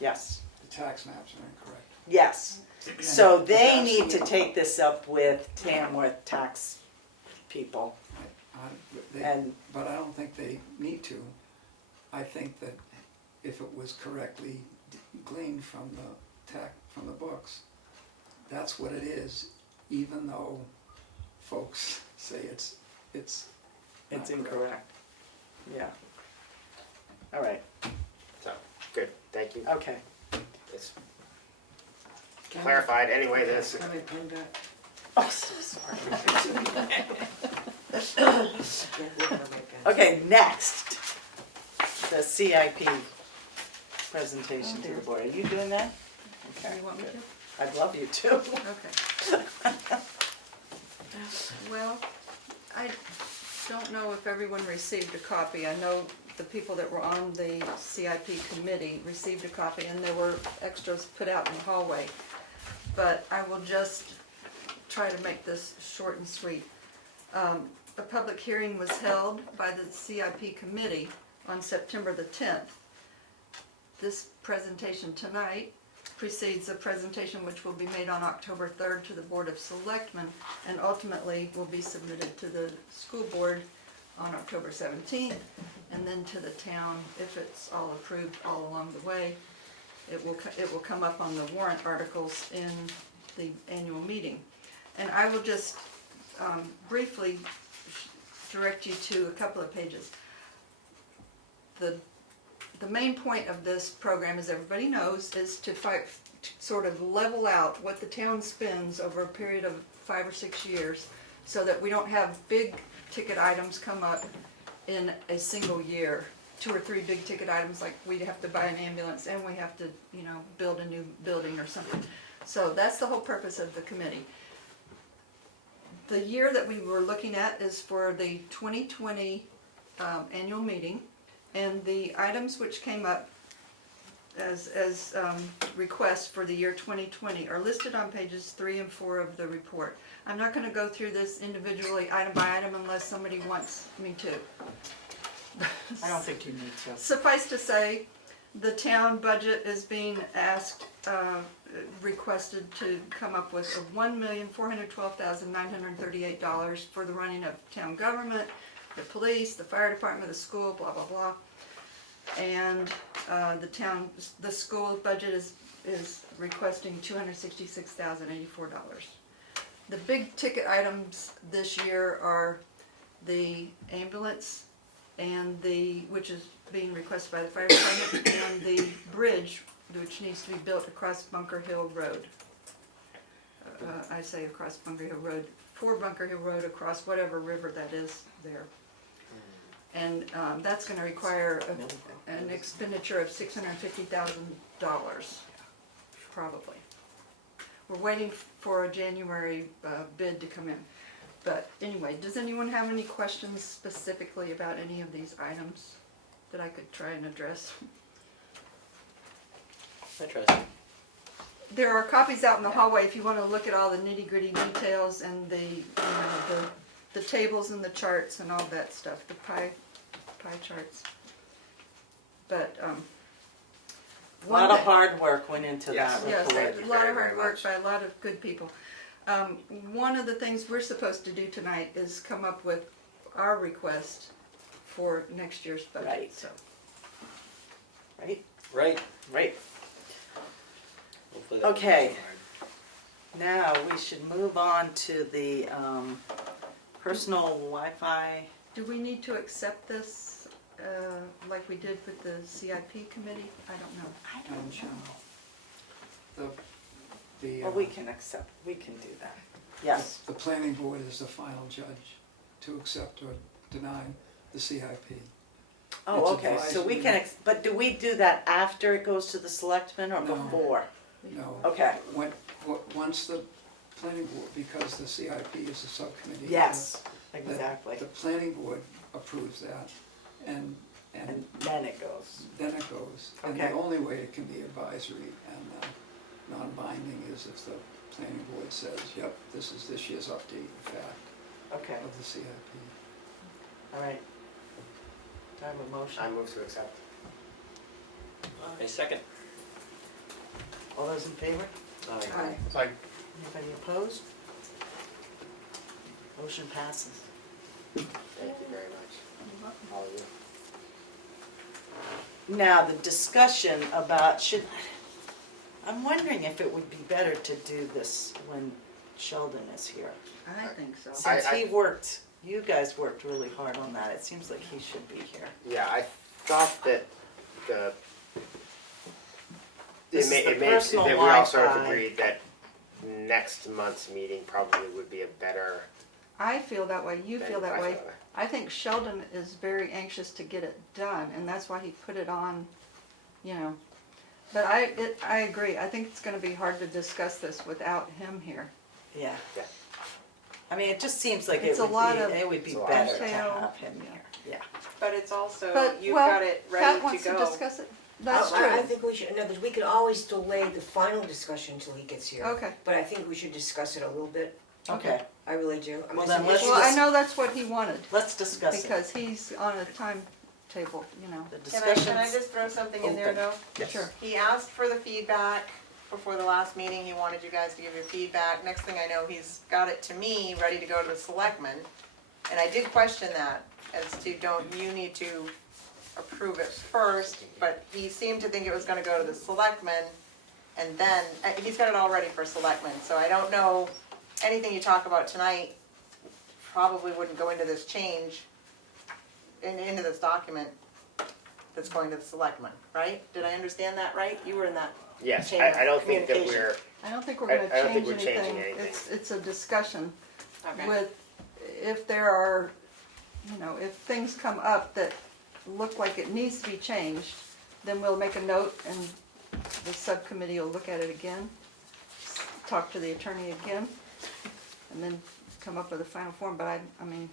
Yes, The tax maps are incorrect. yes. So they that's- need to take this up with Tamworth tax people. And But I don't think they need to. I think that if it was correctly gleaned from the books, that's what it is, even though folks say it's not it's correct. incorrect. Yeah. All right, So, good, thank you. okay. It's clarified anyway, this, Can I pen back? Oh, so sorry. Can't look for my pen. Okay, next, the CIP presentation to the board. Are you doing that? Okay. You want me good. to? I'd love you to. Okay. Well, I don't know if everyone received a copy. I know the people that were on the CIP committee received a copy, and there were extras put out in the hallway. But I will just try to make this short and sweet. A public hearing was held by the CIP committee on September the 10th. This presentation tonight precedes a presentation which will be made on October 3rd to the Board of Selectmen and ultimately will be submitted to the school board on October 17th and then to the town if it's all approved all along the way. It will come up on the warrant articles in the annual meeting. And I will just briefly direct you to a couple of pages. The main point of this program, as everybody knows, is to sort of level out what the town spends over a period of 5 or 6 years so that we don't have big ticket items come up in a single year. 2 or 3 big ticket items like we'd have to buy an ambulance and we have to, build a new building or something. So that's the whole purpose of the committee. The year that we were looking at is for the 2020 annual meeting. And the items which came up as requests for the year 2020 are listed on pages 3 and 4 of the report. I'm not going to go through this individually item by item unless somebody wants me to. I don't think you need to. Suffice to say, the town budget is being asked, requested to come up with $1,412,938 for the running of town government, the police, the fire department, the school, blah, blah, blah. And the school budget is requesting $266,084. The big ticket items this year are the ambulance and which is being requested by the fire department, and the bridge, which needs to be built across Bunker Hill Road. I say across Bunker Hill Road, for Bunker Hill Road, across whatever river that is there. And that's going to require an expenditure of $650,000, probably. We're waiting for a January bid to come in. But anyway, does anyone have any questions specifically about any of these items that I could try and address? I trust you. There are copies out in the hallway if you want to look at all the nitty-gritty details and the tables and the charts and all that stuff, the pie charts. But A lot of hard work went into Yes. that yes, report. a lot of very hard work much. by a lot of good people. One of the things we're supposed to do tonight is come up with our request for next year's budget. Right. So Right? Right. Right. Hopefully that won't be Okay. too hard. Now, we should move on to the personal Wi-Fi. Do we need to accept this, like we did with the CIP committee? I don't know. I don't know. The, Well, we can accept, we can do that. Yes. the planning board is the final judge to accept or deny the CIP. Oh, It's okay, so we can, advisory. but do we do that after it goes to the selectmen or No. before? No. Okay. Once the planning board, because the CIP is a subcommittee. Yes, the- exactly. The planning board approves that, and And then it goes. then it goes. And Okay. the only way it can be advisory and non-binding is if the planning board says, yep, this is this year's update, in fact, Okay, of the CIP. all right. Do I have a motion? I move to accept. A second. All those in favor? Aye. I, Anybody opposed? Motion passes. Thank you very much, all of you. Now, the discussion about I'm wondering if it would be better to do this when Sheldon is here. I think so. Since he worked, you guys worked really hard on that, it seems like he should be here. Yeah, I thought that the, This it may, is the it may, personal that we all sort of Wi-Fi. agreed that next month's meeting probably would be a better. I feel that way, you feel that I way. feel that. I think Sheldon is very anxious to get it done, and that's why he put it on, you know. But I agree, I think it's gonna be hard to discuss this without him here. Yeah. Yeah. I mean, it just seems like It's a lot of it would be It's a lot. better to detail. have him here, yeah. But it's also, But, you've well, got it Pat ready wants to to go. discuss it, that's I true. think we should, no, because we can always delay the final discussion until he gets here. Okay. But I think we should discuss it a little bit, Okay, I really do. I mean, Well, it's then an let's issue. Well, I just- know that's what he wanted, let's discuss it. because he's on a timetable, you know. The Can I discussion's just throw something in there open. though? Yes. Sure. He asked for the feedback before the last meeting, he wanted you guys to give your feedback. Next thing I know, he's got it to me, ready to go to the selectmen. And I did question that as to, don't you need to approve it first? But he seemed to think it was gonna go to the selectmen, and then, he's got it all ready for selectmen. So I don't know, anything you talk about tonight probably wouldn't go into this change, into this document that's going to the selectmen, right? Did I understand that right? You were in that Yes, chain of I don't think that communication. I don't think we're I gonna don't think change we're changing anything, anything. it's a discussion Okay. with, if there are, you know, if things come up that look like it needs to be changed, then we'll make a note and the subcommittee will look at it again, talk to the attorney again, and then come up with a final form, but I mean,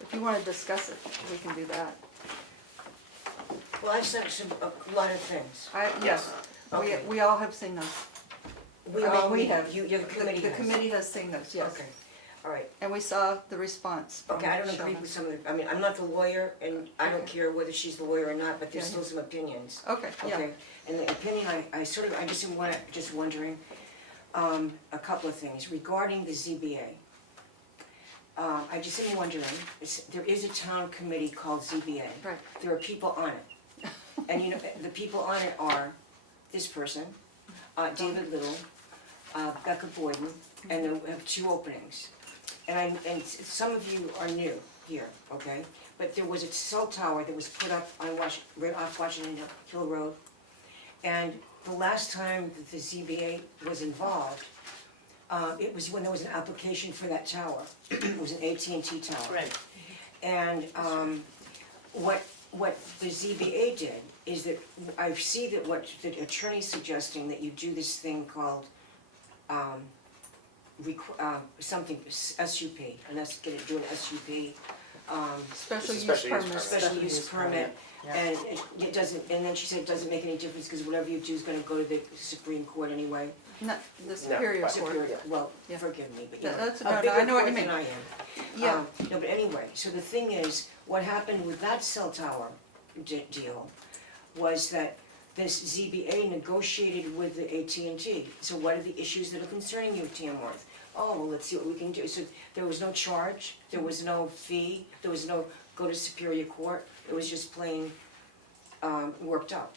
if you wanna discuss it, we can do that. Well, I've sent a lot of things. Yes, Okay. we all have seen those. We I mean, all, we mean, have. you, the committee The has. committee has seen those, yes. Okay, all right. And we saw the response from Okay, I don't agree Sheldon. with some of the, I mean, I'm not the lawyer, and I don't care whether she's the lawyer or not, but there's Yeah. still some opinions. Okay, yeah. Okay, and the opinion, I just wondering, a couple of things regarding the ZBA. I just am wondering, there is a town committee called ZBA. Right. There are people on it. And you know, the people on it are this person, David Little, Becca Boyden, and then we have 2 openings. And some of you are new here, okay? But there was a cell tower that was put up on right off Washington Hill Road. And the last time that the ZBA was involved, it was when there was an application for that tower. It was an AT&T tower. Right. And what the ZBA did is that I see that what the attorney's suggesting, that you do this thing called something SUP, and let's do an SUP, Special It's use a special use permit. permit. special use permit. Yeah. And it doesn't, and then she said it doesn't make any difference because whatever you do is gonna go to the Supreme Court anyway. Not the Superior but- Court. Superior, well, Yeah. forgive me, but you know. That's, a no, no, bigger I know what you court mean. than I am. Yeah. No, but anyway, so the thing is, what happened with that cell tower deal was that this ZBA negotiated with the AT&T. So what are the issues that are concerning you, Tamworth? Oh, well, let's see what we can do. So there was no charge, there was no fee, there was no go to Superior Court. It was just plain worked out.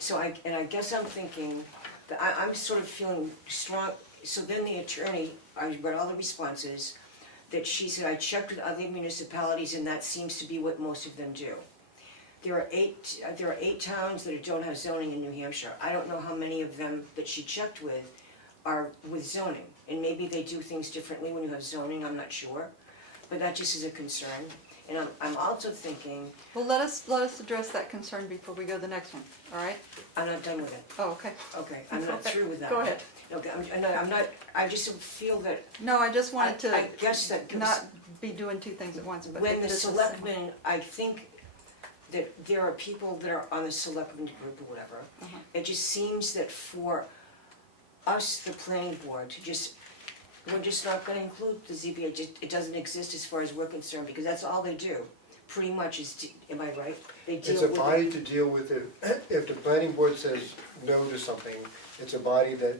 So I guess I'm thinking, I'm sort of feeling strong, so then the attorney, I read all the responses, that she said, I checked with other municipalities and that seems to be what most of them do. There are eight towns that don't have zoning in New Hampshire. I don't know how many of them that she checked with are with zoning. And maybe they do things differently when you have zoning, I'm not sure. But that just is a concern. And I'm also thinking, Well, let us address that concern before we go to the next one, all right? I'm not done with it. Oh, okay. Okay, I'm not Okay, through with that. go ahead. Okay, I'm not, I just feel that, No, I just wanted I to guess that not be doing two things at once, but when if the this is selectmen, I think that there are people that are on the selectmen group or whatever. Uh-huh. It just seems that for us, the planning board, to just, we're just not gonna include the ZBA, it doesn't exist as far as we're concerned, because that's all they do, pretty much is, am I right? They deal It's a with body to deal with it. If the planning board says no to something, it's a body that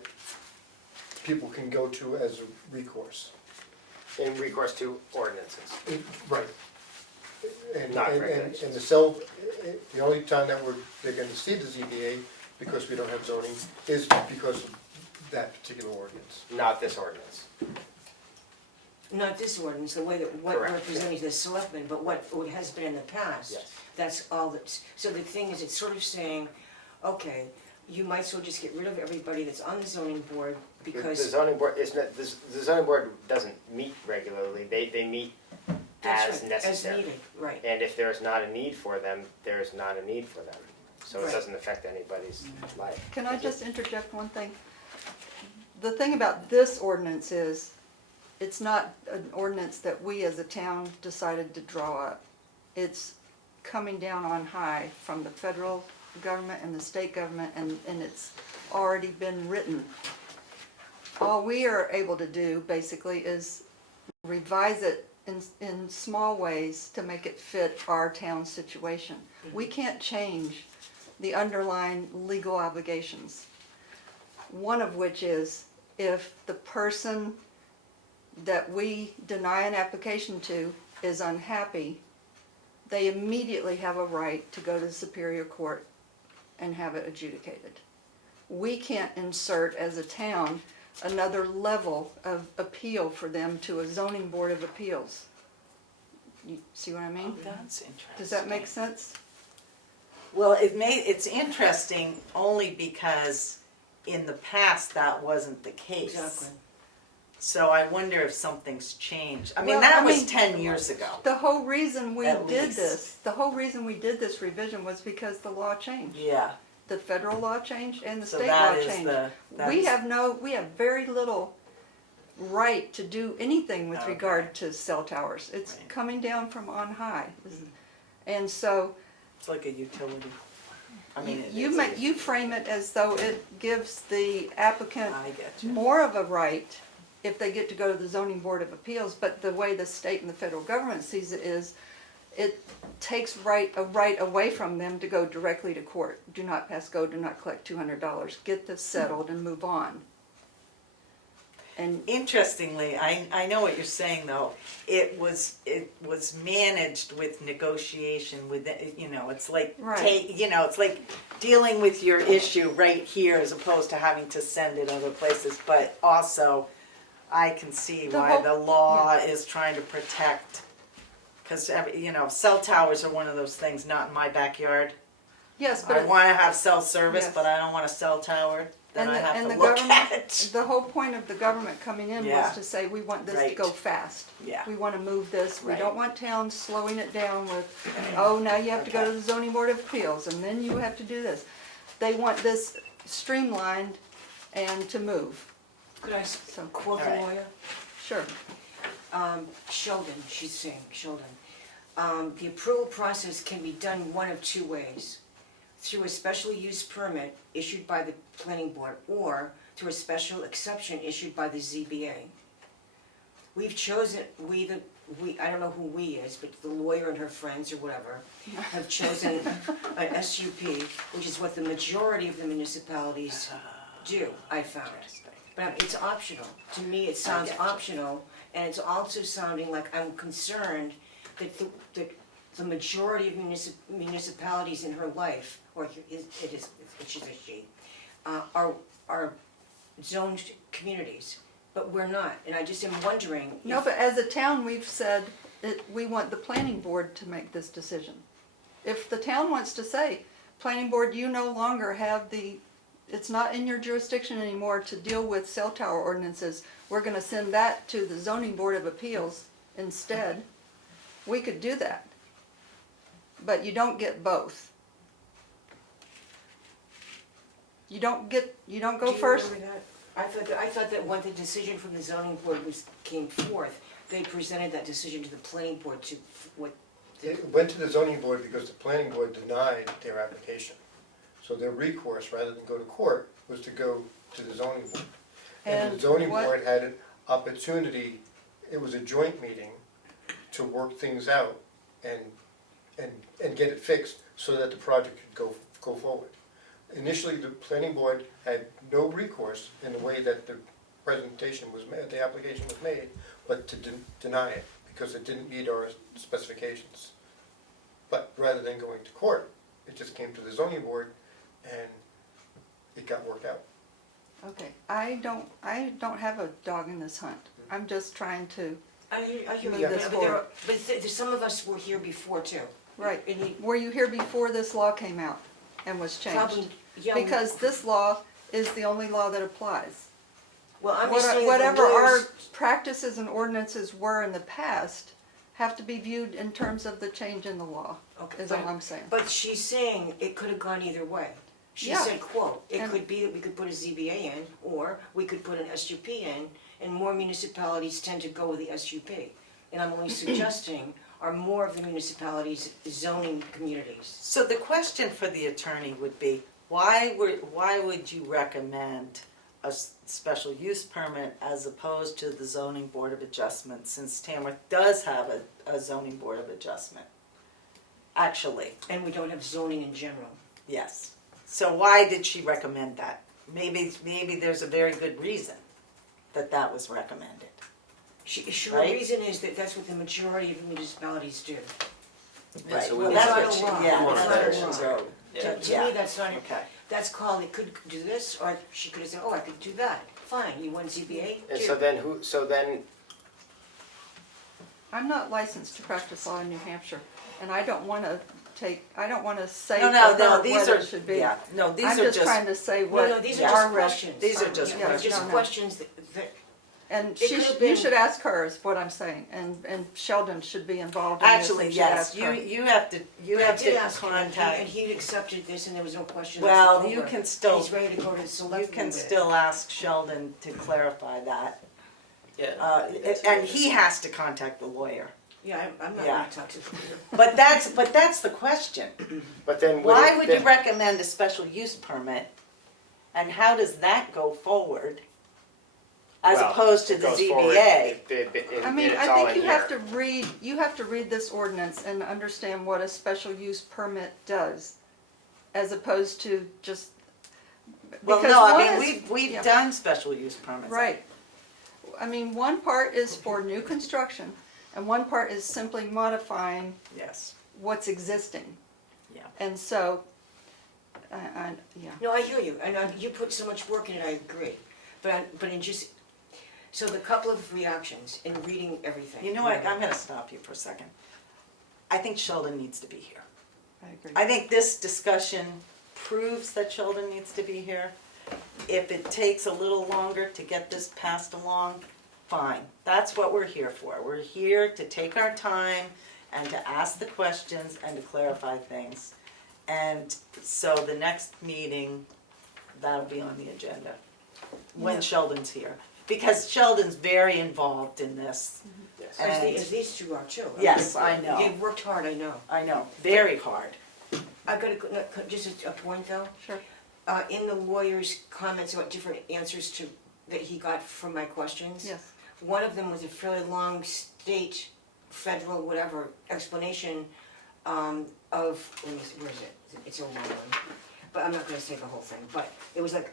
people can go to as a recourse. In recourse to ordinances. Right. And, Not and regulations. the only time that they're gonna see the ZBA, because we don't have zoning, is because of that particular ordinance. Not this ordinance. Not this ordinance, the way that, what we're Correct. presenting to the selectmen, but what has been in the past. Yes. That's all that's, so the thing is, it's sort of saying, okay, you might as well just get rid of everybody that's on the zoning board, The because, zoning board is not, the zoning board doesn't meet regularly, they meet that's as right, necessary. as needed, right. And if there's not a need for them, there's not a need for them. So it Right. doesn't affect anybody's life. Can I just interject one thing? The thing about this ordinance is, it's not an ordinance that we as a town decided to draw up. It's coming down on high from the federal government and the state government, and it's already been written. All we are able to do, basically, is revise it in small ways to make it fit our town situation. We can't change the underlying legal obligations. One of which is, if the person that we deny an application to is unhappy, they immediately have a right to go to the Superior Court and have it adjudicated. We can't insert, as a town, another level of appeal for them to a zoning board of appeals. You see what I mean? Oh, that's interesting. Does that make sense? Well, it's interesting only because in the past that wasn't the case. Exactly. So I wonder if something's changed. I mean, Well, that I was mean, 10 years ago. The whole reason we At did least. this, the whole reason we did this revision was because the law changed. Yeah. The federal law changed and the So state law that is changed. the, We have very little right to do anything with Okay. regard to cell towers. It's Right. coming down from on high. And so it's like a utility. I mean, it you is a make, you frame it as though it gives the applicant I get you. more of a right if they get to go to the zoning board of appeals, but the way the state and the federal government sees it is, it takes a right away from them to go directly to court. Do not pass go, do not collect $200. Get this settled and move on. And Interestingly, I know what you're saying though. It was managed with negotiation with it's like Right. it's like dealing with your issue right here as opposed to having to send it other places. But also, I can see The why whole- the law is trying to protect, because cell towers are one of those things. Not in my backyard. yes, but I it's- want to have cell service, Yes. but I don't want a cell tower that I have to the look government, at. the whole point of the government coming in Yeah. was to say, we want this to Right. go fast. Yeah. We want to move this. We Right. don't want towns slowing it down with, oh, now you have to go to Okay. the zoning board of appeals, and then you have to do this. They want this streamlined and to move. Could I So, quote the All right. lawyer? sure. Sheldon, she's saying, Sheldon. The approval process can be done one of two ways. Through a special use permit issued by the planning board or through a special exception issued by the ZBA. We've chosen, I don't know who we is, but the lawyer and her friends or whatever have chosen an SUP, which is what the majority of the municipalities do, I found. But it's optional. To me, it sounds get you. optional, and it's also sounding like I'm concerned that the majority of municipalities in her life, or she's a she, are are zoned communities, but we're not, and I just am wondering. No, if- but as a town, we've said we want the planning board to make this decision. If the town wants to say, planning board, you no longer have it's not in your jurisdiction anymore to deal with cell tower ordinances, we're gonna send that to the zoning board of appeals instead, we could do that. But you don't get both. You don't go Do you first. remember that? I thought that when the decision from the zoning board came forth, they presented that decision to the planning board to, what, It went to the zoning board because the planning board denied their application. So their recourse, rather than go to court, was to go to the zoning board. And the And zoning what- board had an opportunity, it was a joint meeting, to work things out and get it fixed so that the project could go forward. Initially, the planning board had no recourse in the way that the presentation was made, the application was made, but to deny it, because it didn't meet our specifications. But rather than going to court, it just came to the zoning board and it got worked out. Okay, I don't have a dog in this hunt. I'm just trying to, I hear Move you, this but forward. some of us were here before too. right. And you- Were you here before this law came out and was changed? Probably, yeah. Because this law is the only law that applies. Well, I'm just saying that Whatever the our lawyers, practices and ordinances were in the past have to be viewed in terms of the change in the law, okay, is all I'm saying. but she's saying it could have gone either way. She Yeah. said, quote, it And- could be that we could put a ZBA in, or we could put an SUP in, and more municipalities tend to go with the SUP. And I'm only suggesting, are more of the municipalities zoning communities? So the question for the attorney would be, why would you recommend a special use permit as opposed to the zoning board of adjustment, since Tamworth does have a zoning board of adjustment? Actually, And we don't have zoning in general. yes. So why did she recommend that? Maybe there's a very good reason that was recommended. Her Right. reason is that that's what the majority of municipalities do. Yeah, so we Well, want that's better what she, law. yeah, We want that's better what she law. wrote. Yeah. To me, that's not, Okay. that's called, it could do this, or she could have said, oh, I could do that. Fine, you want ZBA? And Do. so then, I'm not licensed to practice law in New Hampshire, and I don't wanna say No, for no, her no, these what are, it should be. yeah, no, these I'm are just trying to say No, what no, these are yeah. just our rec- questions. These are just Yeah, just No, no. questions that, And It she could have you been- should ask her is what I'm saying, and Sheldon should be involved in this. Actually, and should yes, ask her. you have to I did ask him, contact. and he accepted this, and there was no question. Well, asked you over. can still, He's ready to go to the you select. can still ask Sheldon to clarify that. Yeah. And he has to contact the lawyer. Yeah, I'm not Yeah. gonna talk to the lawyer. But that's the question. but then. Why would you recommend a special use permit? And how does that go forward? As opposed to the ZBA? I mean, I think you have to read this ordinance and understand what a special use permit does, as opposed to just. Well, because no, I one mean, is- we've yeah. done special use permits. Right. I mean, one part is for new construction, and one part is simply modifying Yes, what's existing. yeah. And so, yeah. No, I hear you, and you put so much work in it, I agree. But in just, so the couple of reactions in reading everything. You know what, I'm gonna stop you for a second. I think Sheldon needs to be here. I agree. I think this discussion proves that Sheldon needs to be here. If it takes a little longer to get this passed along, fine. That's what we're here for. We're here to take our time and to ask the questions and to clarify things. And so the next meeting, that'll be on the agenda, when Yeah. Sheldon's here. Because Sheldon's very involved in this. Yes. As these two are too. Yes, I know. They've worked hard, I know. I know, very hard. I've got just a point though. Sure. In the lawyer's comments about different answers that he got from my questions. Yes. One of them was a fairly long state, federal, whatever, explanation of, where is it? It's a long one, but I'm not gonna say the whole thing, but it was like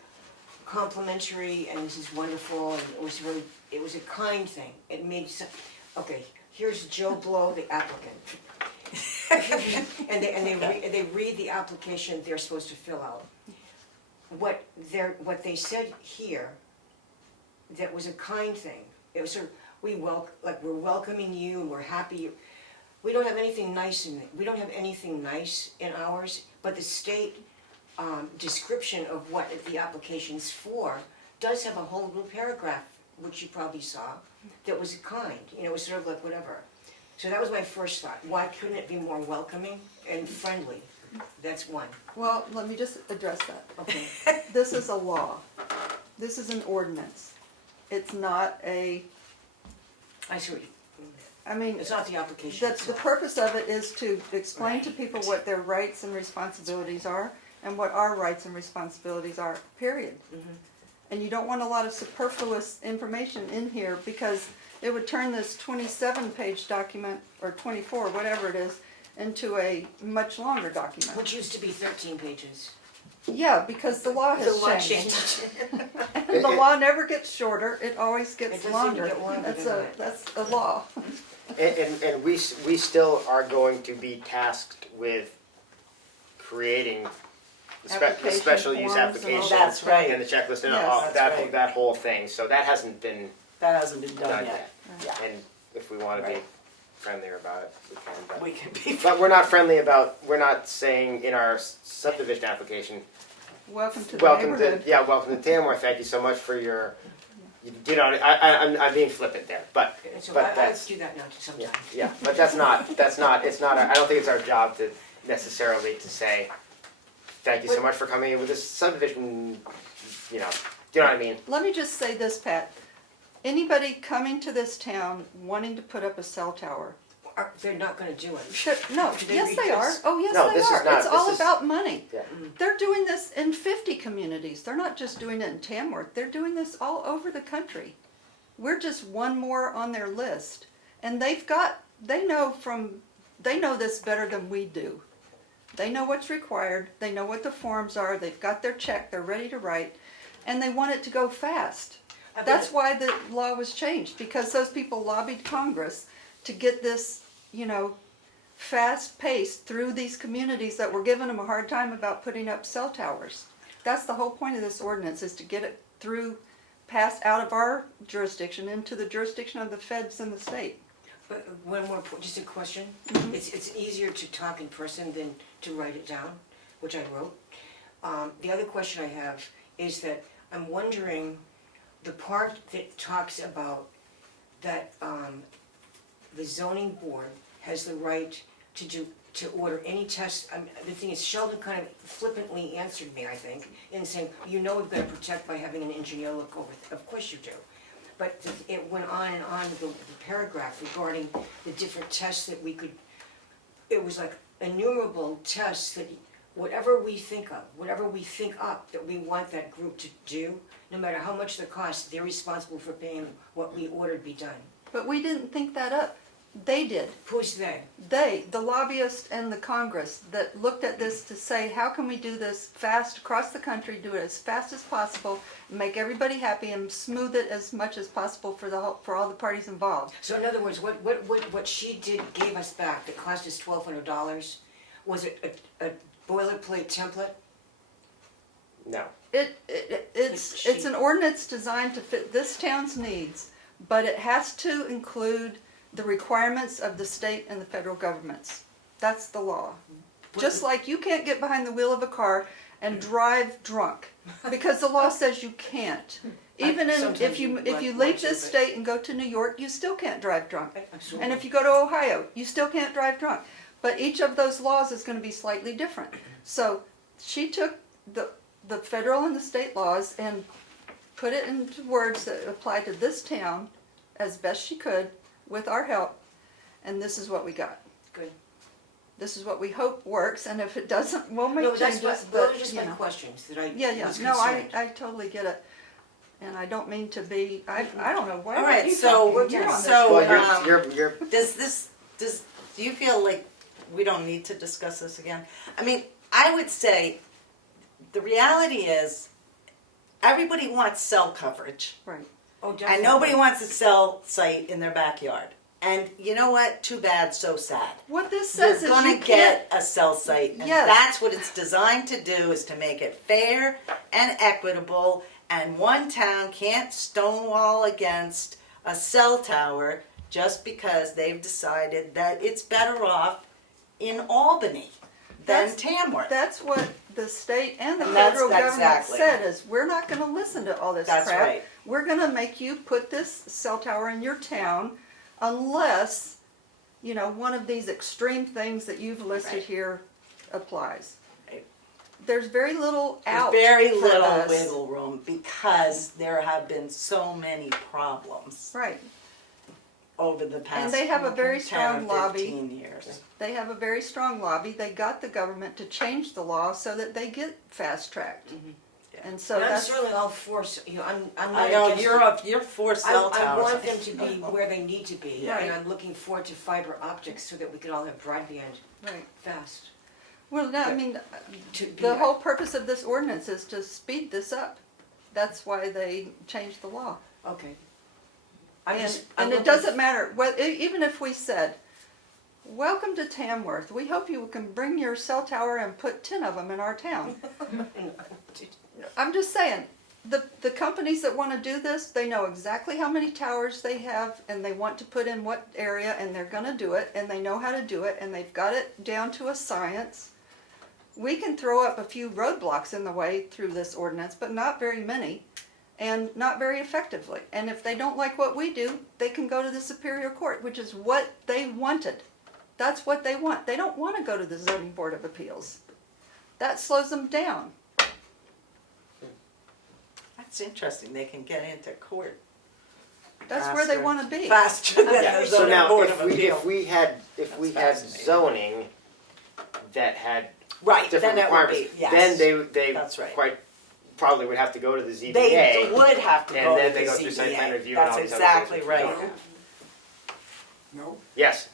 complimentary and this is wonderful and it was a kind thing. It made okay, here's Joe Blow, the applicant. and they read the application they're supposed to fill out. what they said here, that was a kind thing. It was sort of, we're welcoming you, and we're happy. We don't have anything nice we don't have anything nice in ours, but the state description of what the application's for does have a whole little paragraph, which you probably saw, that was kind, it was sort of like whatever. So that was my first thought, why couldn't it be more welcoming and friendly? That's one. Well, let me just address that. Okay. This is a law. This is an ordinance. It's not I see what you, I mean, it's not the application the itself. purpose of it is to explain to people what their rights and responsibilities are and what our rights and responsibilities are, period. And you don't want a lot of superfluous information in here because it would turn this 27-page document, or 24, whatever it is, into a much longer document. Which used to be 13 pages. Yeah, because the law The has law changed. And the law never gets shorter, it always It gets doesn't longer. get longer, That's does it? that's a law. And we still are going to be tasked with creating the Application special use forms and all application. that. That's right. And the checklist and Yes. all, That's that, right. that whole thing, so that hasn't been That hasn't been done done yet. yet. Yeah, And if we wanna be Right. friendlier about it, we can, but. we can be. But we're not friendly about, we're not saying in our subdivision application, Welcome to the welcome to, neighborhood. yeah, welcome to Tamworth, thank you so much for your, you know, I'm being flippant there, but, So but I that's, do that now sometime. yeah, but that's not, it's not, I don't think it's our job to necessarily to say, thank you so much for coming in with this subdivision, you know what I mean? Let me just say this, Pat. Anybody coming to this town wanting to put up a cell tower, They're not gonna do it. no, Do they yes read they are. this? Oh, yes No, they this is are. not- It's all this is- about money. Yeah. They're doing this in 50 communities. They're not just doing it in Tamworth. They're doing this all over the country. We're just one more on their list. And they know this better than we do. They know what's required. They know what the forms are. They've got their check. They're ready to write. And they want it to go fast. That's why the law was changed, because those people lobbied Congress to get this, fast paced through these communities that were giving them a hard time about putting up cell towers. That's the whole point of this ordinance, is to get it through, passed out of our jurisdiction into the jurisdiction of the feds and the state. But one more, just a question. It's easier to talk in person than to write it down, which I wrote. The other question I have is that I'm wondering, the part that talks about that the zoning board has the right to order any test. The thing is, Sheldon kind of flippantly answered me, I think, in saying, we've got to protect by having an engineer look over it. Of course you do. But it went on and on, the paragraph regarding the different tests that we could, it was like innumerable tests that whatever we think up that we want that group to do, no matter how much the cost, they're responsible for paying what we ordered be done. But we didn't think that up. They did. Who's they? They, the lobbyists and the Congress, that looked at this to say, how can we do this fast across the country, do it as fast as possible, make everybody happy, and smooth it as much as possible for all the parties involved. So in other words, what she gave us back that cost us $1,200, was it a boilerplate template? No. It's an ordinance designed to fit this town's needs, but it has to include the requirements of the state and the federal governments. That's the law. Just like you can't get behind the wheel of a car and drive drunk, because the law says you can't. Even if you leave this state and go to New York, you still can't drive drunk. And if you go to Ohio, you still can't drive drunk. But each of those laws is going to be slightly different. So she took the federal and the state laws and put it into words that apply to this town as best she could with our help, and this is what we got. Good. This is what we hope works, and if it doesn't, we'll make No, changes. those are just my questions that I was No, concerned. I totally get it, and I don't mean to be. I don't know why. All right, you so talking? You're on this so board. You're do you feel like we don't need to discuss this again? I mean, I would say the reality is everybody wants cell coverage. Right. Oh, definitely. And nobody wants a cell site in their backyard. And you know what? Too bad, so sad. What this You're says is gonna you get can't, a cell site, and Yes. that's what it's designed to do, is to make it fair and equitable, and one town can't stonewall against a cell tower just because they've decided that it's better off in Albany than That's- Tamworth. that's what the state and the And that's- federal government exactly. said is, we're not gonna listen to all this crap. That's right. We're gonna make you put this cell tower in your town unless, you know, one of these extreme things that you've listed Right. here applies. Right. There's very little out Very for little us. wiggle room because there have been so many problems Right. over the past they have a very 10 strong or lobby. 15 years. They have a very strong lobby. They got the government to change the law so that they get fast-tracked. And so And I'm that's, certainly all for, you know, I'm not I know, against you're for cell I towers. want them to be where they need to be, Yeah. and I'm looking forward to fiber optics so that we can all have broadband right. fast. Well, no, I mean, To be the whole purpose of this ordinance is to speed this up. That's why they changed the law. Okay. And it doesn't matter, even if we said, welcome to Tamworth, we hope you can bring your cell tower and put 10 of them in our town. I'm just saying, the companies that want to do this, they know exactly how many towers they have and they want to put in what area, and they're going to do it, and they know how to do it, and they've got it down to a science. We can throw up a few roadblocks in the way through this ordinance, but not very many, and not very effectively. And if they don't like what we do, they can go to the Superior Court, which is what they wanted. That's what they want. They don't want to go to the Zoning Board of Appeals. That slows them down. That's interesting, they can get into court That's where they faster. want to be. faster than Yeah, the so zoning now, board of appeals. if we had That's fascinating. zoning that had Right, different then it would requirements, be, yes. then they That's right. quite probably would have to go to the ZBA. They would have to and go to then the they go through site plan ZBA. review and That's all these other exactly things. right. No, Yes.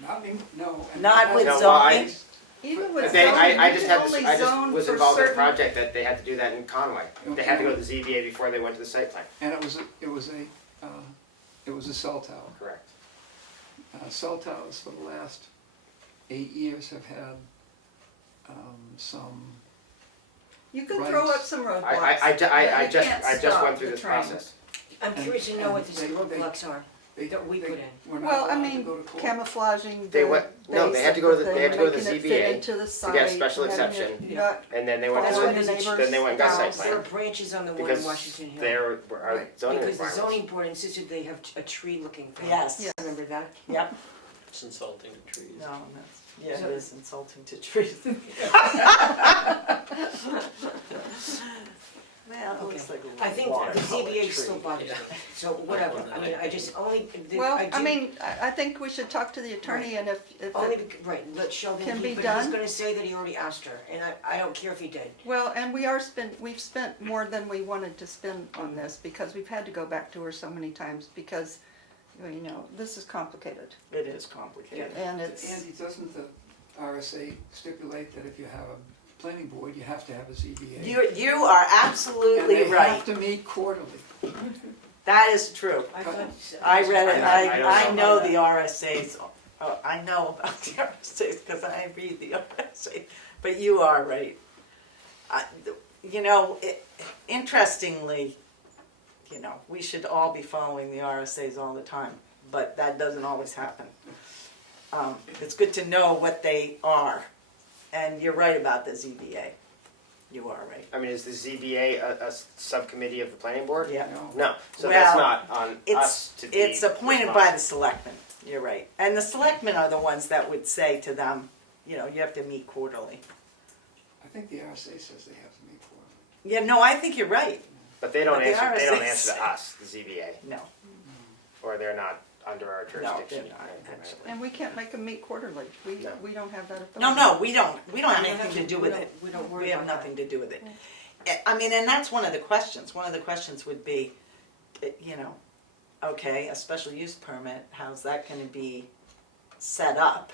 not me, no. and Not it with has- No, well, zoning? Even with They, zoning, I you just can had this, only I just zone was for involved in a certain. project that they had to do that in Conway. They had to go to the ZBA before they went to the site plan. And it was a cell tower. Correct. Cell towers for the last 8 years have had some, You can Right. throw up some roadblocks. I but you can't just stop went through the this train. process. I'm curious to know what these they- roadblocks are. they, That we they put in. were not Well, I allowed to mean, go to court. camouflaging They the went- no, they base had to of go to the- thing, they had to go to the making it fit ZBA into the to site, get a special having it exception. not And then they went That's to why the, there's neighbors' then they went and got site house. There are plan. branches on the one in Because Washington Hill. there were Right. zoning Because the requirements. zoning board insisted they have a tree-looking thing. Yes. Yeah. Remember that? Yep. It's insulting to trees. No, yeah, it is insulting to trees. Well, it looks like a I think watercolor the ZBA tree. still bothers me, Yeah. so whatever, I mean, I just only, Well, I I do, mean, I think we should talk to the attorney, and if only, it, right, let Sheldon, can be but done. he's gonna say that he already asked her, and I don't care if he did. well, and we've spent more than we wanted to spend on this, because we've had to go back to her so many times, because, you know, this is complicated, It is complicated. and it's, Andy, doesn't the RSA stipulate that if you have a planning board, you have to have a ZBA? You are absolutely And they right. have to meet quarterly. That is true. I thought. I read it, I I don't know know. the RSA's, I know about the RSA's because I read the RSA, but you are right. You know, interestingly, you know, we should all be following the RSA's all the time, but that doesn't always happen. It's good to know what they are, and you're right about the ZBA. You are right. I mean, is the ZBA a subcommittee of the planning board? Yeah. No, so that's Well, not on us to be It's appointed by the responsible. selectmen, you're right. And the selectmen are the ones that would say to them, you know, you have to meet quarterly. I think the RSA says they have to meet quarterly. Yeah, no, I think you're right. But they don't But the answer RSA to us, the ZBA, No, or they're not under our jurisdiction. not, actually. and we can't make them meet quarterly, we don't have that authority. No, we don't have We don't anything have to do with we it. don't- We don't worry We have about that. nothing to do with it. I mean, and that's one of the questions. One of the questions would be, you know, okay, a special use permit, how's that gonna be set up?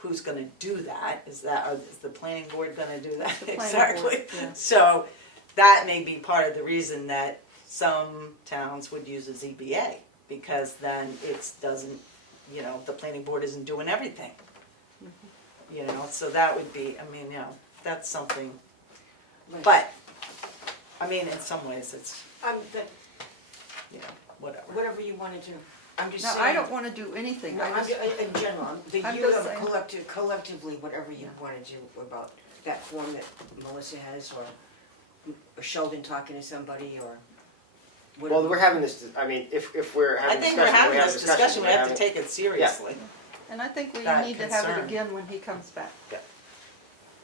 Who's gonna do that? Is the planning board gonna do that? The planning Exactly. board, yeah. So that may be part of the reason that some towns would use a ZBA, because then it doesn't you know, the planning board isn't doing everything. You know, so that would be, I mean, you know, that's something, Right. but, I mean, in some ways, it's, That, you know, whatever. whatever you wanna do, I'm just Now, saying. I don't wanna do anything, No, I I'm, just, in general, the I'm you just have saying. collectively, whatever you wanna do about that form that Melissa has, or Sheldon talking to somebody, or whatever. Well, we're having this, I mean, if we're I having think discussion, we're having we have this discussion, discussion, we we're have to having- take it seriously. and I think we That need to have it concern. again when he comes back. Yeah.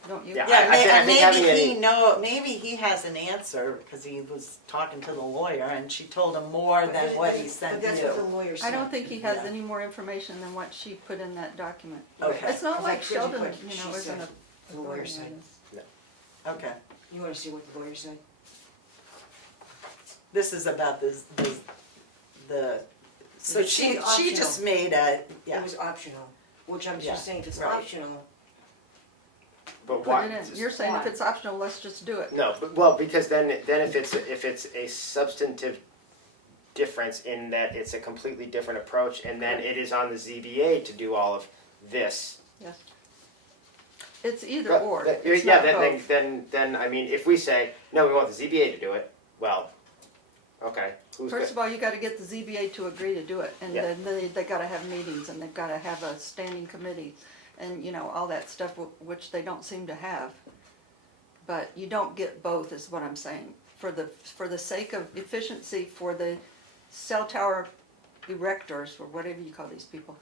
Don't you? Yeah. Yeah, I think maybe having he any- maybe he has an answer, because he was talking to the lawyer, and she told him more But than this- what he but sent that's what the you. lawyer said. I don't think he has Yeah. any more information than what she put in that document. Okay, It's not Because I like printed Sheldon, what you she know, isn't said, a. the lawyer authority on said. this. okay. You wanna see what the lawyer said? This is about the, so It's she optional. just made a, yeah, It was optional, which I'm Yeah, just saying, if it's right. optional, But Put why? it in. You're saying if it's optional, let's just do it. No, but, well, because then if it's a substantive difference in that it's a completely different approach, and then it is on the ZBA to do all of this. Yes. It's either or, But- it's yeah, not then, both. then, I mean, if we say, no, we want the ZBA to do it, well, okay, who's First good? of all, you gotta get the ZBA to agree to do it, and Yeah. then they gotta have meetings, and they've gotta have a standing committee, and, you know, all that stuff, which they don't seem to have. But you don't get both, is what I'm saying. For the sake of efficiency, for the cell tower erectors, or whatever you call these people,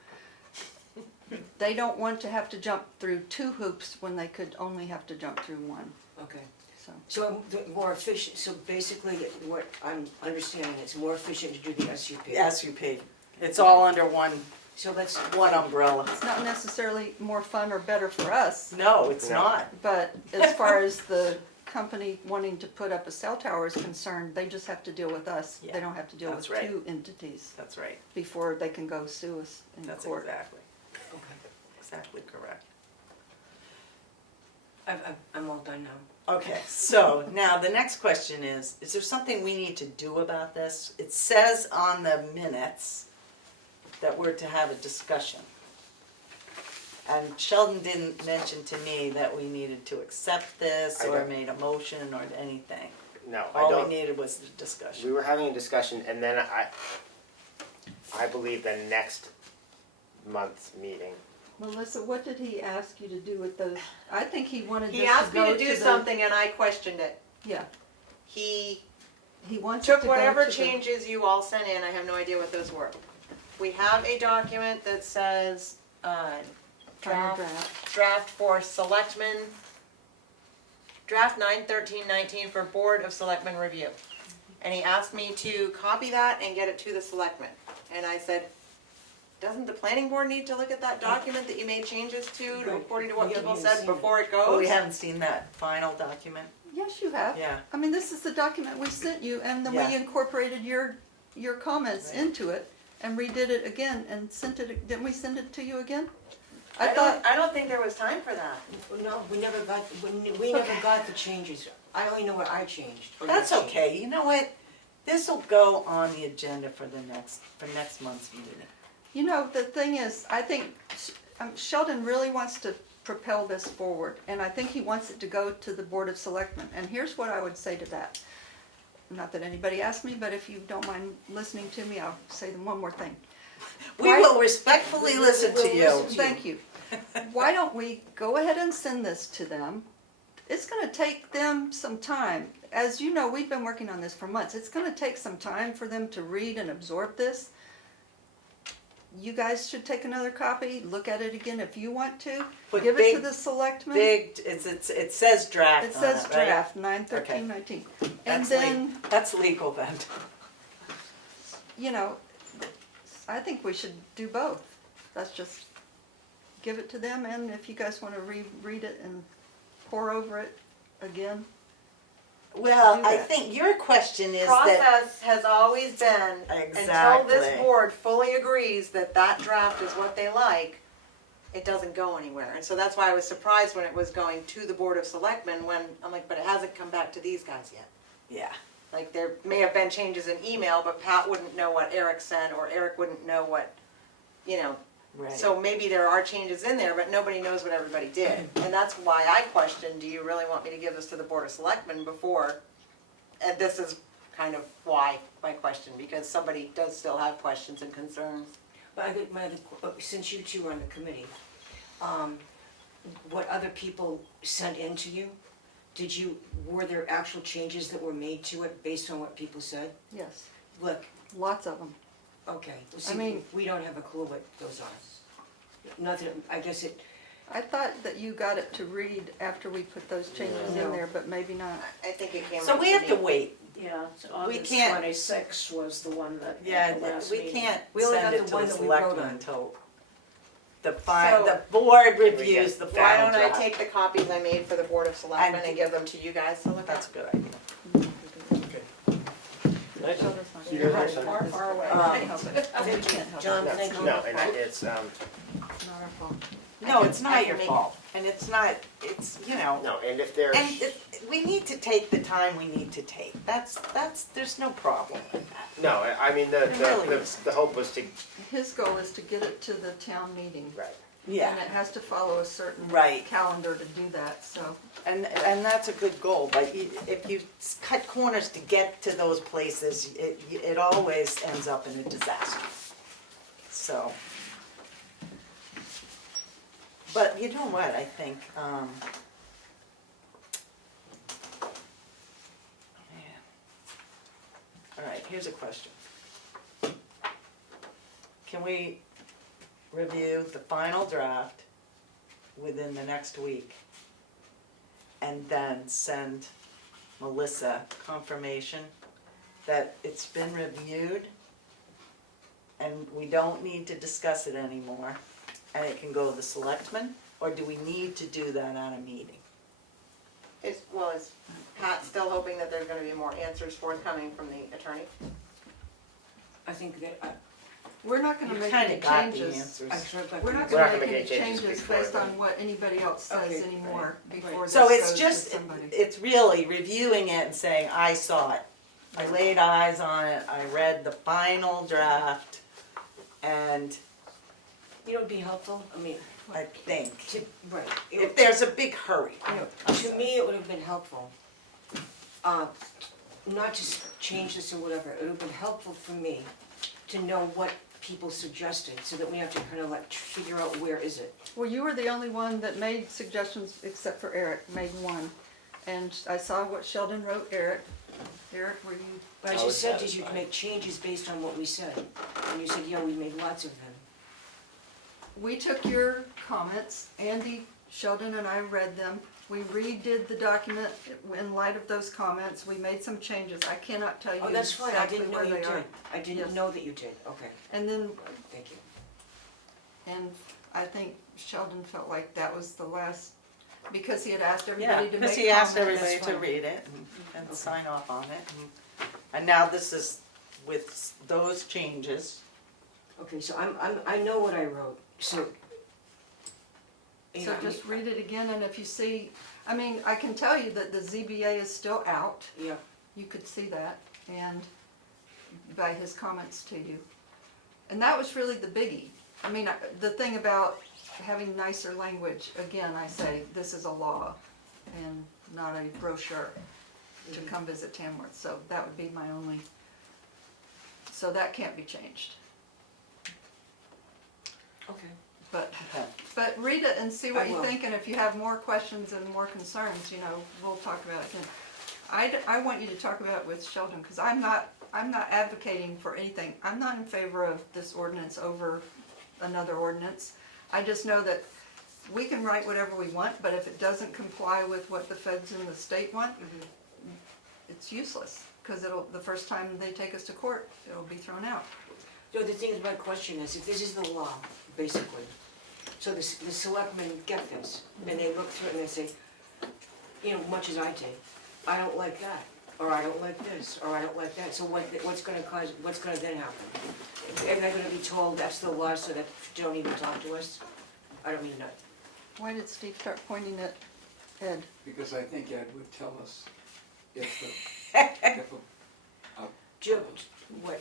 they don't want to have to jump through 2 hoops when they could only have to jump through 1, okay. so. So the more efficient, so basically what I'm understanding, it's more efficient to do the SUP. SUP. It's all under one So let's, umbrella. It's not necessarily more fun or better for us, No, it's No. not. but as far as the company wanting to put up a cell tower is concerned, they just have to deal with us. Yeah, They don't have to deal with that's right. 2 entities That's right. before they can go sue us in That's court. exactly correct. I'm all done now. Okay, so now the next question is there something we need to do about this? It says on the minutes that we're to have a discussion. And Sheldon didn't mention to me that we needed to accept this I or don't. made a motion or anything. No, I All don't. we needed was the discussion. We were having a discussion, and then I believe the next month's meeting. Melissa, what did he ask you to do with those? I think he wanted He this to asked me go to do the- something and I questioned it. Yeah, He he wants it took to go whatever to the- changes you all sent in, I have no idea what those were. We have a document that says, Final draft for selectmen, draft 9/13/19 for Board of Selectmen review. And he asked me to copy that and get it to the selectmen. And I said, doesn't the planning board need to look at that document that you made changes to, Right. according to what We haven't people even said seen it. before it But goes? we haven't seen that final document. Yes, you have. Yeah. I mean, this is the document we sent you, and then we Yeah. incorporated your comments Right. into it and redid it again and sent it, didn't we send it to you again? I don't think there was time for that. No, we never got the changes. I only know what I changed. or That's not changed. okay, you know what? This'll go on the agenda for next month's meeting. You know, the thing is, I think Sheldon really wants to propel this forward, and I think he wants it to go to the Board of Selectmen. And here's what I would say to that. Not that anybody asked me, but if you don't mind listening to me, I'll say one more thing. We Why- will respectfully listen to you. Thank you. Why don't we go ahead and send this to them? It's gonna take them some time. As you know, we've been working on this for months. It's gonna take some time for them to read and absorb this. You guys should take another copy, look at it again if you want to. Put Give it to big- the selectmen. It says draft It on says it, right? draft, 9/13/19. And That's then, That's legal then. you know, I think we should do both. Let's just give it to them, and if you guys want to reread it and pour over it again. Well, Do I that. think your question is that, Process has always been, until this Exactly. board fully agrees that that draft is what they like, it doesn't go anywhere. And so that's why I was surprised when it was going to the Board of Selectmen, when, I'm like, but it hasn't come back to these guys yet. yeah, Like, there may have been changes in email, but Pat wouldn't know what Eric sent, or Eric wouldn't know what, you know, Right. So maybe there are changes in there, but nobody knows what everybody did. And that's why I questioned, do you really want me to give this to the Board of Selectmen before? And this is kind of why my question, because somebody does still have questions and concerns. But I think since you two are on the committee, what other people sent in to you? Were there actual changes that were made to it based on what people said? Yes, Look, lots of them. okay, well, I see, mean- we don't have a clue what those are. Nothing, I guess it, I thought that you got it to read after we put those changes in No. there, but maybe not. I think it came So up we have me. to wait. Yeah, so We August can't- 26th was the one that, Yeah, the last we meeting. can't We only send got it the to the one that we wrote selectmen on. until So- the board reviews the Why final don't I draft. take the copies I made for the Board of Selectmen And- and give them to you guys to look That's at? a good idea. Nice. So that's not See you gonna guys happen. next Far, far away. Um, Can't help it. We can't help John, it. thank you. No, and it's, Not our fault. No, it's I not can your make- fault, and it's not, it's, you know, no, and if there's. and we need to take the time we need to take. That's, there's no problem with that. No, I mean, It really is. the hope was to, His goal is to get it to the town meeting. right. Yeah, And it has to follow a certain Right. calendar to do that, so. and that's a good goal, but if you cut corners to get to those places, it always ends up in a disaster. So. But you know what, I think, all right, here's a question. Can we review the final draft within the next week and then send Melisa confirmation that it's been reviewed and we don't need to discuss it anymore and it can go to the selectmen? Or do we need to do that at a meeting? Is Pat still hoping that there's gonna be more answers forthcoming from the attorney? I think that, We're not gonna You make kinda any got the changes. answers. I sort of like. We're not We're not gonna gonna make make any any changes changes before based then. on what anybody else says Okay, anymore before right. this So goes it's to just, somebody. it's really reviewing it and saying, I saw it. I laid eyes on it, I read the final draft, and You know, it'd be helpful, I mean, I think, right. if there's a big hurry. To me, it would have been helpful, not to change this or whatever, it would have been helpful for me to know what people suggested, so that we have to kind of like figure out where is it. Well, you were the only one that made suggestions, except for Eric, made one. And I saw what Sheldon wrote, Eric. Eric, were you, But I I just was said, did you satisfied. make changes based on what we said? And you said, yeah, we made lots of them. we took your comments, Andy, Sheldon and I read them. We redid the document in light of those comments, we made some changes, I cannot tell you Oh, that's fine, I exactly didn't know where you they are. did. I didn't Yes. know that you did, okay, And then, thank you. and I think Sheldon felt like that was the last, because he had asked Yeah, everybody to make because comments. he asked everybody That's to fine. read it and sign off on it. And now this is with those changes. Okay, so I know what I wrote, so. you So know, just read it again, and if you see, I mean, I can tell you that the ZBA is still out, Yeah, you could see that, and by his comments to you. And that was really the biggie. I mean, the thing about having nicer language, again, I say, this is a law and not a brochure to come visit Tamworth, so that would be my only, so that can't be changed. okay. But read it and see what I you will. think, and if you have more questions and more concerns, you know, we'll talk about it again. I want you to talk about it with Sheldon, because I'm not advocating for anything. I'm not in favor of this ordinance over another ordinance. I just know that we can write whatever we want, but if it doesn't comply with what the feds and the state want, it's useless, because the first time they take us to court, it'll be thrown out. So the thing is, my question is, if this is the law, basically, so the selectmen get this, and they look through it and they say, you know, much as I did, I don't like that, or I don't like this, or I don't like that, so what's gonna then happen? Am I gonna be told that's the law, so that don't even talk to us? I don't mean that. Why did Steve start pointing at Ed? Because I think Ed would tell us if a Jim, what,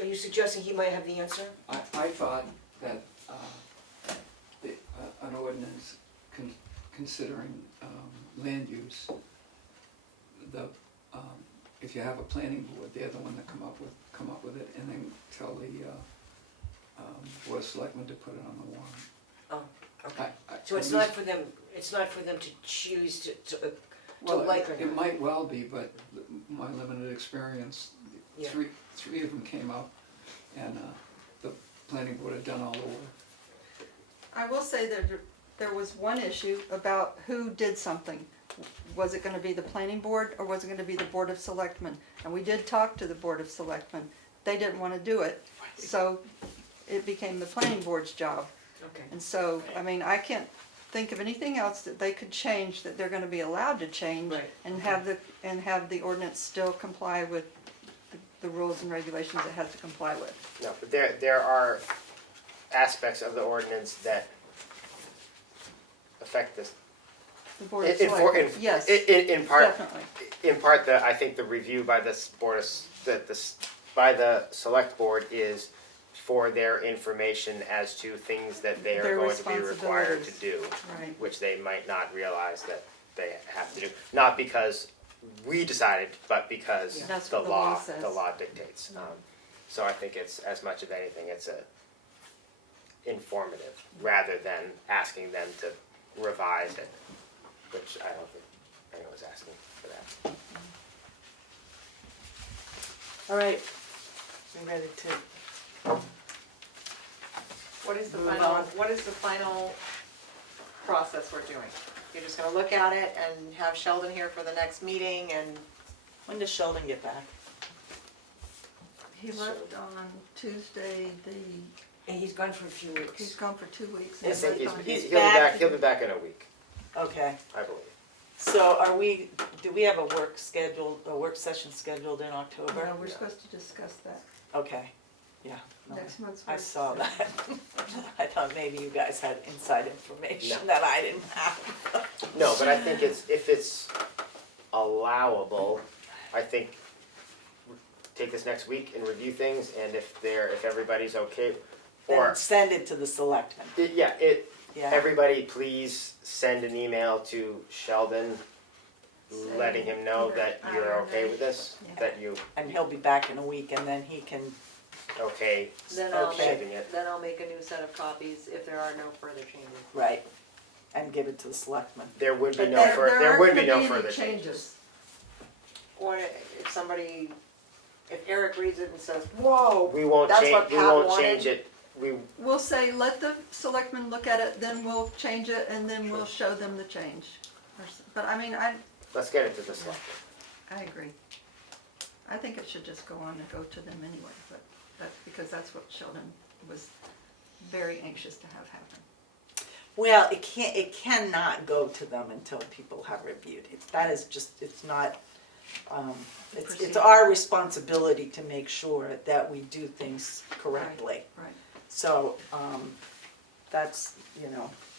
are you suggesting he might have the answer? I thought that an ordinance considering land use, if you have a planning board, they're the one that come up with it, and then tell the board of selectmen to put it on the warrant. Oh, okay. So At it's least- not for them, it's not for them to choose to Well, like or it not? might well be, but my limited experience, Yeah. three of them came up, and the planning board had done all the work. I will say that there was one issue about who did something. Was it gonna be the planning board or was it gonna be the board of selectmen? And we did talk to the board of selectmen. They didn't wanna do it, so it became the planning board's job. Okay. And so, I mean, I can't think of anything else that they could change that they're gonna be allowed to change. Right. And have the ordinance still comply with the rules and regulations it has to comply with. No, but there are aspects of the ordinance that affect this. The board of In selectmen, yes, part, definitely. in part, I think the review by this board, by the select board is for their information as to things that they are Their going to be required to responsibilities. do, Right. which they might not realize that they have to do. Not because we decided, but because Yeah. That's the what the law law, says. the law dictates. So I think it's, as much of anything, it's informative, rather than asking them to revise it, which I don't think anyone's asking for that. All right, we ready to, What is the Move final, on. what is the final process we're doing? You're just gonna look at it and have Sheldon here for the next meeting and, when does Sheldon get back? He left on Tuesday, And he's gone for a few he's weeks. gone for 2 weeks. I and think left on- he'll be back in a week, Okay, I believe. so do we have a work session scheduled in October? No, we're supposed to discuss that Okay, yeah. no, next month's. I work saw session. that. I thought maybe you guys had inside information No. that I didn't have. No, but I think if it's allowable, I think take this next week and review things, and if everybody's okay, or, Then send it to the selectmen, yeah, yeah. everybody please send an email to Sheldon, letting him know that you're okay with this, Yeah. that you, And he'll be back in a week and then he can, okay, then I'll Okay. shipping it. then I'll make a new set of copies if there are no further changes. right, and give it to the selectmen. There would be But no there would be no aren't gonna further any changes. Or if somebody, if Eric reads it and says, whoa, We won't That's change, what we Pat won't wanted. change it, We'll say, let the selectmen look at it, then we'll change it, and then we'll show them the change. But I mean, let's get it to the select. I agree. I think it should just go on and go to them anyway, but because that's what Sheldon was very anxious to have happen. Well, it cannot go to them until people have reviewed it. That is just, it's not, it's Procedure. our responsibility to make sure that we do things correctly. Right. So, that's,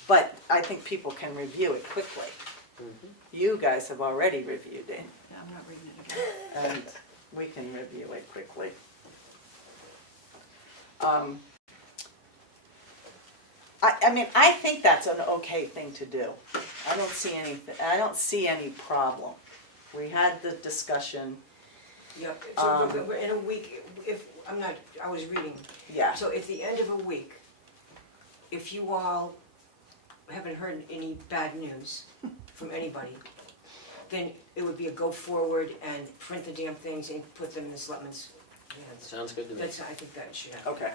but I think people can review it quickly. You guys have already reviewed it, Yeah, I'm not reading it again. and we can review it quickly. I mean, I think that's an okay thing to do. I don't see any problem. We had the discussion, Yep, so we're in a week, I was reading, yeah, so at the end of a week, if you all haven't heard any bad news from anybody, then it would be a go forward and print the damn things and put them in the selectmen's hands. Sounds good to me. I think that should happen. okay.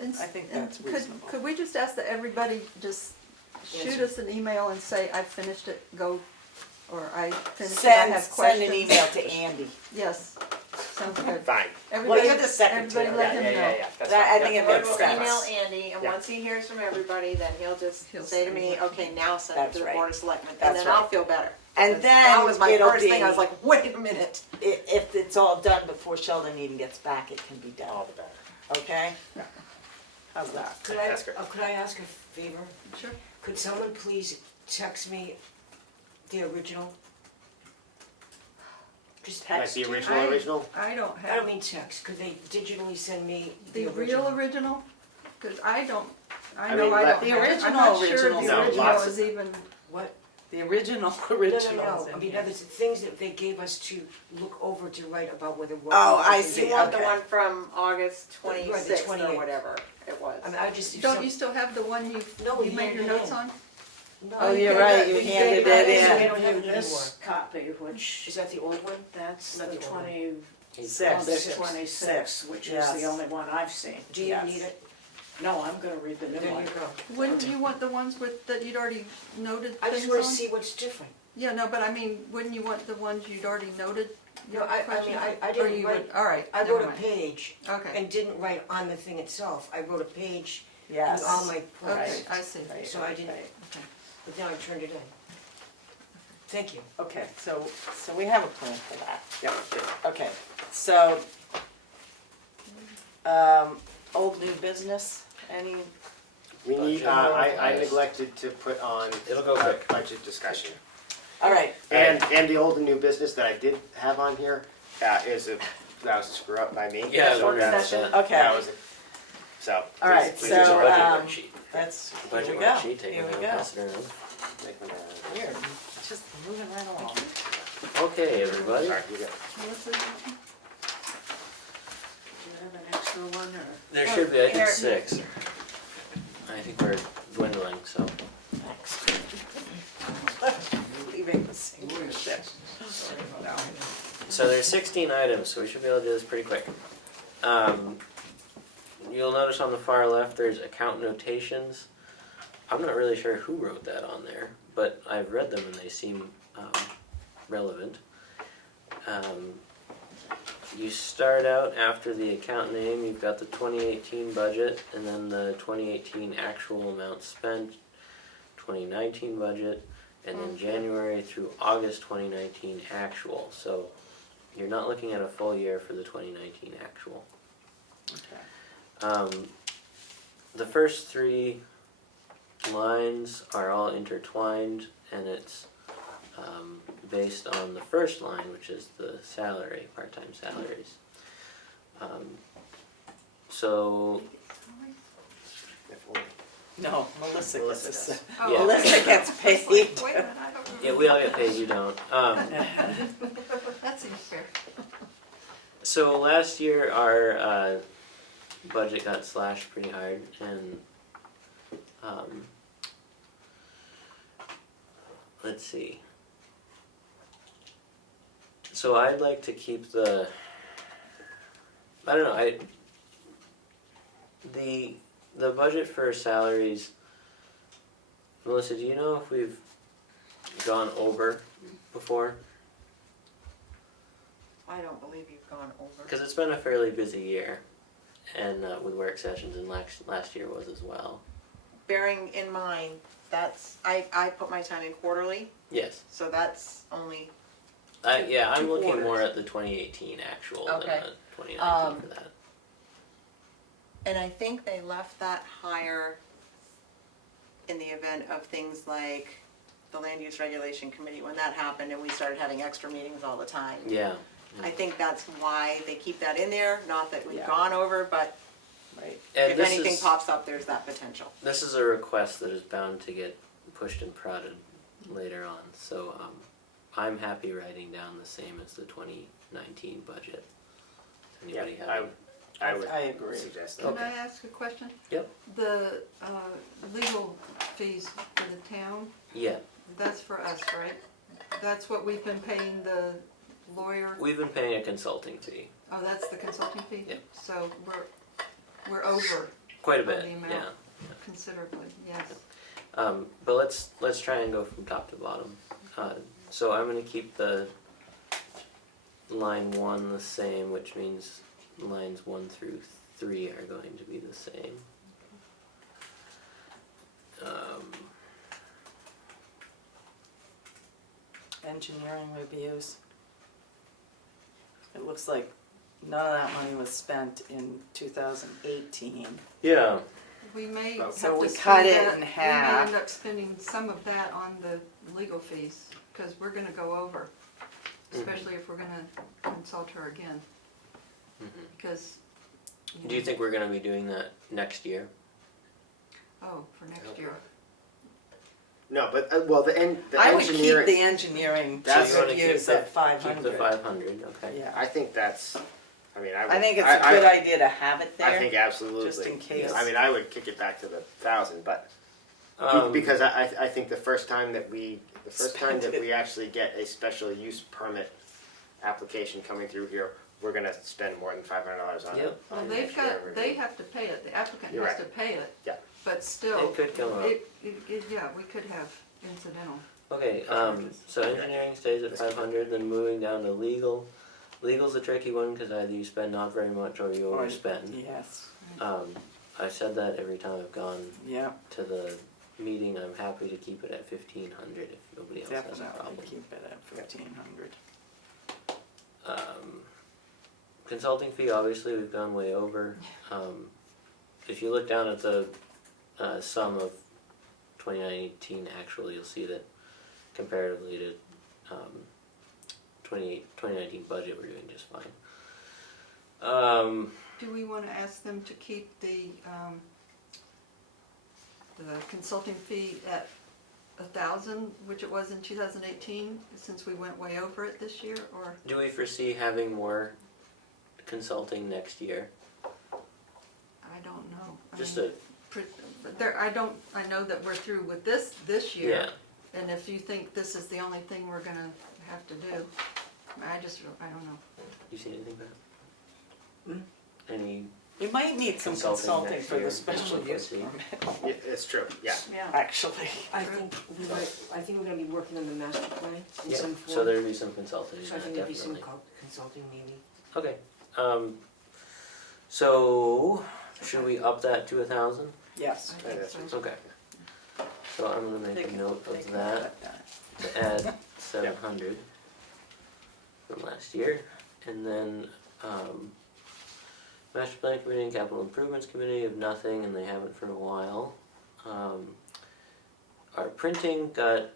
And I think and that's reasonable. Could we just ask that everybody just shoot Answer. us an email and say, I finished it, go, or I finished it, I have Send questions? an email to Andy. Yes, sounds good. Fine. Everybody, you're the secretary. everybody let him know. Yeah, that's That- fine. I think Yeah. it We'll makes sense. email Andy, and Yeah. once he hears from everybody, then he'll just He'll say to send me, it. okay, now send it That's to the right. board of selectmen, and That's then I'll right. feel better. And Because then that was my it'll first thing, I was be- like, wait a minute. If it's all done before Sheldon even gets back, it can be done, All the better. okay? How's that? Could That's great. could I ask a favor? Sure. Could someone please text me the original? Just Like text the it? original? I don't I don't have mean text, could they digitally send me the the real original, because I don't, I I know mean, I but- don't The have, I'm original not sure originals the are original lots is even, What? The original No, originals. I in mean, here. there's things that they gave us to look over to write about whether what. Oh, we I think see, You want the okay. one from August Right, the 26th or 28th. whatever it was. I mean, I just. don't you still have the one No, you we made your handed it notes in. on? No, Oh, we you're gave right, you we handed gave it we in. don't have it This anymore. copy, which, Is that the old one? that's Not the the old one. 20, August 26, which is Yes. the only one I've seen. Do you Yes. need it? No, I'm gonna read the new There one. you go. Wouldn't you want the ones with, that you'd already noted I just things wanna on? see what's different. Yeah, no, but I mean, wouldn't you want the ones you'd already noted? No, I questions? mean, I Or didn't you write, would, all right, I never wrote a mind. page Okay, and didn't write on the thing itself. I wrote a page Yes. with all my points. okay, I see. Right, So I didn't- right. Okay. But now I turned it in. Thank you. Okay, so we have a plan for that. Yeah. Okay, so, old new business, any, We need, I neglected to put on It'll go a quick. budget discussion. all right. And the old and new business that I did have on here, that was a screw up by me. Yeah, So work that's- session, that okay. was a- So. All right, please- There's a so, budget um, worksheet. That's, The here budget we go, worksheet, take here it we and go. pass it around. Make them, Weird, just moving right along. Okay, everybody. Sorry, you go. Melissa, Do you have an extra one, or? There should be, I think, Here. 6. I think we're dwindling, so. Leaving the same ship. No. So there's 16 items, so we should be able to do this pretty quick. You'll notice on the far left there's account notations. I'm not really sure who wrote that on there, but I've read them and they seem relevant. You start out after the account name, you've got the 2018 budget, and then the 2018 actual amount spent, 2019 budget, and then January through August 2019 actual. So you're not looking at a full year for the 2019 actual. Okay. The first 3 lines are all intertwined, and it's based on the first line, which is the salary, part-time salaries. So, No, Melissa gets this. Oh, Yeah. Melissa gets It's paid. like, wait a minute, I don't yeah, we all get paid, you don't. That seems fair. So last year our budget got slashed pretty hard, and let's see. So I'd like to keep the. I don't know. The budget for salaries. Melissa, do you know if we've gone over before? I don't believe you've gone over. Because it's been a fairly busy year, and with work sessions, and last year was as well. Bearing in mind, I put my time in quarterly, Yes. so that's only, Yeah, I'm two looking quarters. more at the 2018 actual Okay. than the 2019 Um, for that. and I think they left that higher in the event of things like the land use regulation committee, when that happened and we started having extra meetings all the time. Yeah. I think that's why they keep that in there, not that we've Yeah. gone over, but Right. And if this anything is, pops up, there's that potential. This is a request that is bound to get pushed and prodded later on. So I'm happy writing down the same as the 2019 budget. Anybody Yeah, have? I would I agree. suggest that. Can Okay. I ask a question? Yep. The legal fees for the town, Yeah. that's for us, right? That's what we've been paying the lawyer? We've been paying a consulting fee. Oh, that's the consulting fee? Yep. So we're over Quite a On bit. the amount. Yeah. considerably, yes. But let's try and go from top to bottom. So I'm going to keep the line 1 the same, which means lines 1 through 3 are going to be the same. Engineering reviews. It looks like none of that money was spent in 2018. Yeah. We may have to So we spend cut it that- in We may half. end up spending some of that on the legal fees, because we're gonna go over, especially if we're gonna consult her again, because. Do you think we're going to be doing that next year? Oh, for next year. No, but, well, the I would keep engineering, the engineering to That's- You wanna keep reviews the- at 500. Keep the 500, okay. Yeah. I think that's, I mean, I would. I think it's a good idea to have it there. I think absolutely. just in case. I mean, I would kick it back to the 1,000, but, Um, because I think the first time that we Spend it. actually get a special use permit application coming through here, we're gonna spend more than $500 on it. Yep. Well, on they've engineering got, review. they have to pay it, the applicant You're has right. to pay it. Yeah. But still, It could come up. yeah, we could have incidental. Okay, so engineering stays at 500, then moving down to legal. Legal's a tricky one because either you spend not very much or you Or- overspend. Yes, I've said that every time I've gone yeah, to the meeting. I'm happy to keep it at 1,500 if nobody else has a definitely problem. keep it at 1,500. Consulting fee, obviously, we've gone way over. If you look down at the sum of 2019 actual, you'll see that comparatively to 2019 budget, we're doing just fine. Do we wanna ask them to keep the consulting fee at 1,000, which it was in 2018, since we went way over it this year, or? Do we foresee having more consulting next year? I don't know. I Just mean, but there, I know that we're through with this year. Yeah. And if you think this is the only thing we're gonna have to do, I don't know. You see anything better? Hmm? Any? We might need some consulting next for the year. special We'll use see. permit, Yeah, it's true, yeah. Yeah. actually. I think we're gonna be working on the master plan in Yeah. some form. So there'd be some consulting. So I in think that, there'd be some definitely. consulting maybe. Okay. So should we up that to 1,000? Yes. I think so. Okay. So I'm gonna make a note They of can that cut that. to add 700 from last year, and then Master Plan Committee and Capital Improvements Committee have nothing, and they haven't for a while. Our printing got.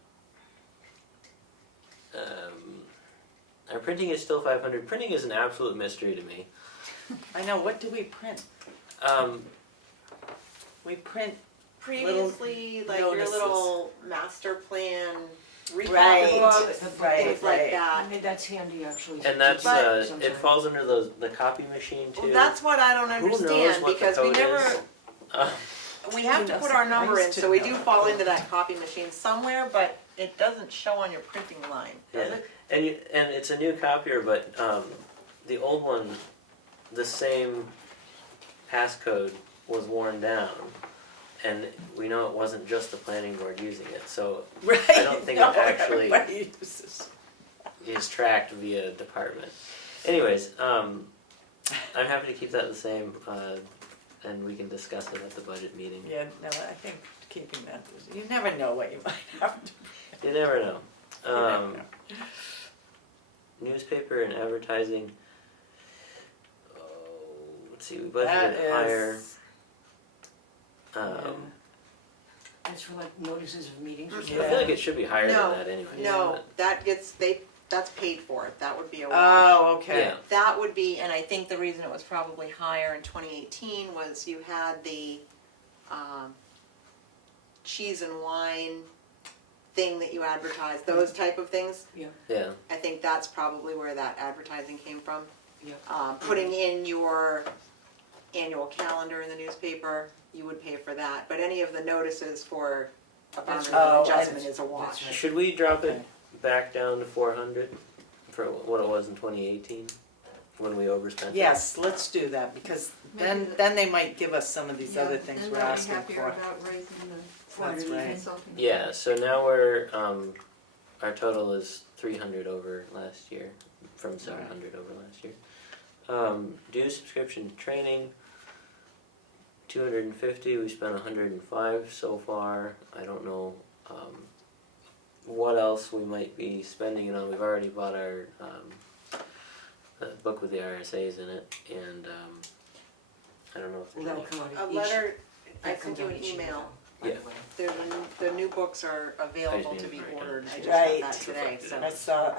Our printing is still 500. Printing is an absolute mystery to me. I know, what do we print? We print, Previously, like your notices. little master plan Right. recap books, Right, things like right. that. And that's handy actually. And that's But- it Sometimes. falls under the copy machine too. Well, that's what I don't Who knows understand, what the because we code never, is? we have Who to knows? put our I number in, used to so we know. do fall into that copy machine somewhere, but it doesn't show on your printing line, does Yeah. it? And it's a new copier, but the old one, the same passcode was worn down, and we know it wasn't just the planning board using it. So right? I don't think No, it actually everybody uses. is tracked via department. Anyways, I'm happy to keep that the same, and we can discuss it at the budget meeting. Yeah, no, I think keeping that, you never know what you might have to. You never know. You never know. Newspaper and advertising. Oh, let's see, we That budgeted higher. is, That's for like notices of meetings or I something. feel like it should be higher No, than that anyway. No, that gets, that's paid for, that would be a wash. oh, But, okay. yeah. That would be, and I think the reason it was probably higher in 2018 was you had the cheese and wine thing that you advertised, those type of things. Yeah. I think that's probably where that advertising came from. Yeah. Putting in your annual calendar in the newspaper, you would pay for that, but any of the notices for a boundary line Oh, adjustment is a wash. that's right. Should we drop it Okay. back down to 400 for what it was in 2018 when we overspent? Yes, let's do that, because Maybe then they might give us some of these Yeah, other things then we're they'll be asking happier for. about raising That's the right. consulting. It? Yeah. So now we're our total is 300 over last year, from 700 over last year. Dues subscription training. 250. We spent 105 so far. I don't know what else we might be spending it on. We've already bought our book with the RSAs in it, and I don't know if Well, there's that'll any. come out A of each. letter, I that sent comes you out an each year, email. by the Yeah. way. The new books are available to need be to break ordered, it. I just Right. got that today, so.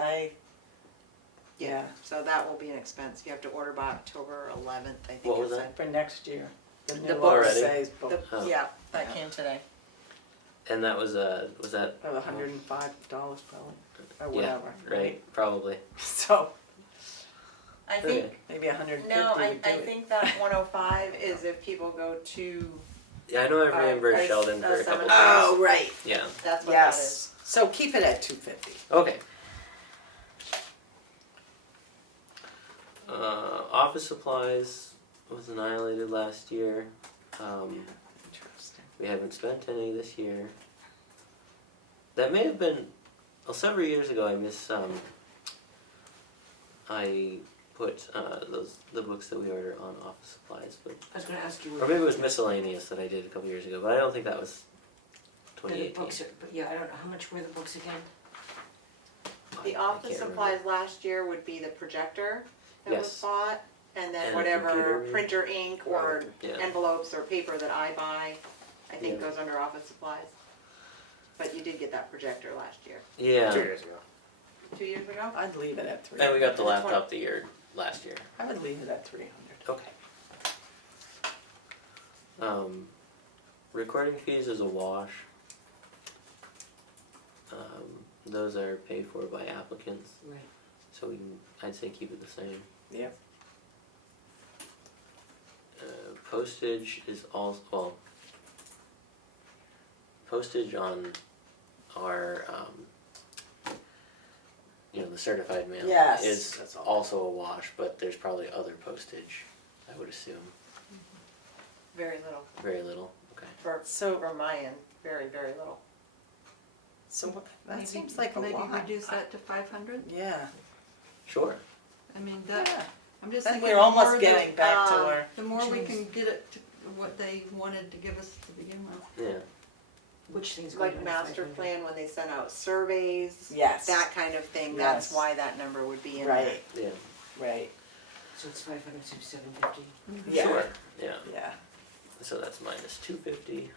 Yeah, So that will be an expense, you have to order by October 11th, I think What it was said. that? for next year. The new book already? RSA's book. The- Oh. Yeah, that came today. And that was that? About $105 probably, or Yeah, whatever. right, probably. So, I think, Okay. maybe 150 no, I would do it. think that 105 is if people go to, Yeah, I know I've reimbursed I- Sheldon for a couple seminar. times. Oh, right, Yeah, that's what that is. yes. So keep it at 250. okay. Office supplies was annihilated last year. Interesting. We haven't spent any this year. That may have been, well, several years ago I put the books that we order on office supplies, but I was gonna ask you. or maybe it was miscellaneous that I did a couple years ago, but I don't think that was The 2018. books are, but yeah, I don't know, how much were the books again? The I office can't supplies last year would be the projector that was Yes. bought, and then And the whatever computer. printer ink or Yeah. envelopes or paper that I buy, I think Yeah. goes under office supplies. But you did get that projector last year, Yeah, 2 years ago. 2 years ago? I'd leave it at 300. and we got the laptop the year last year. I would leave it at 300. Okay. Recording fees is a wash. Those are paid for by applicants, Right. so I'd say keep it the same. Yep. Postage is also, well, postage on our, the certified mail Yes. is also a wash, but there's probably other postage, I would assume. Very little, Very little, okay. for my end, very, very little. So that Maybe- seems like a maybe lot. reduce that to 500? Yeah. Sure. I mean, that, Yeah. I'm just Then thinking. we're the almost more getting back to um, our. The more we can get it to what they wanted to give us to begin with. Yeah. Which things? go Like down to master 500? plan, when they send out surveys, Yes. that kind of thing, that's Yes. why that number would be in there. Right. Yeah. Right. So it's 500 to 750? Yeah. Sure. Yeah. Yeah. So that's minus 250.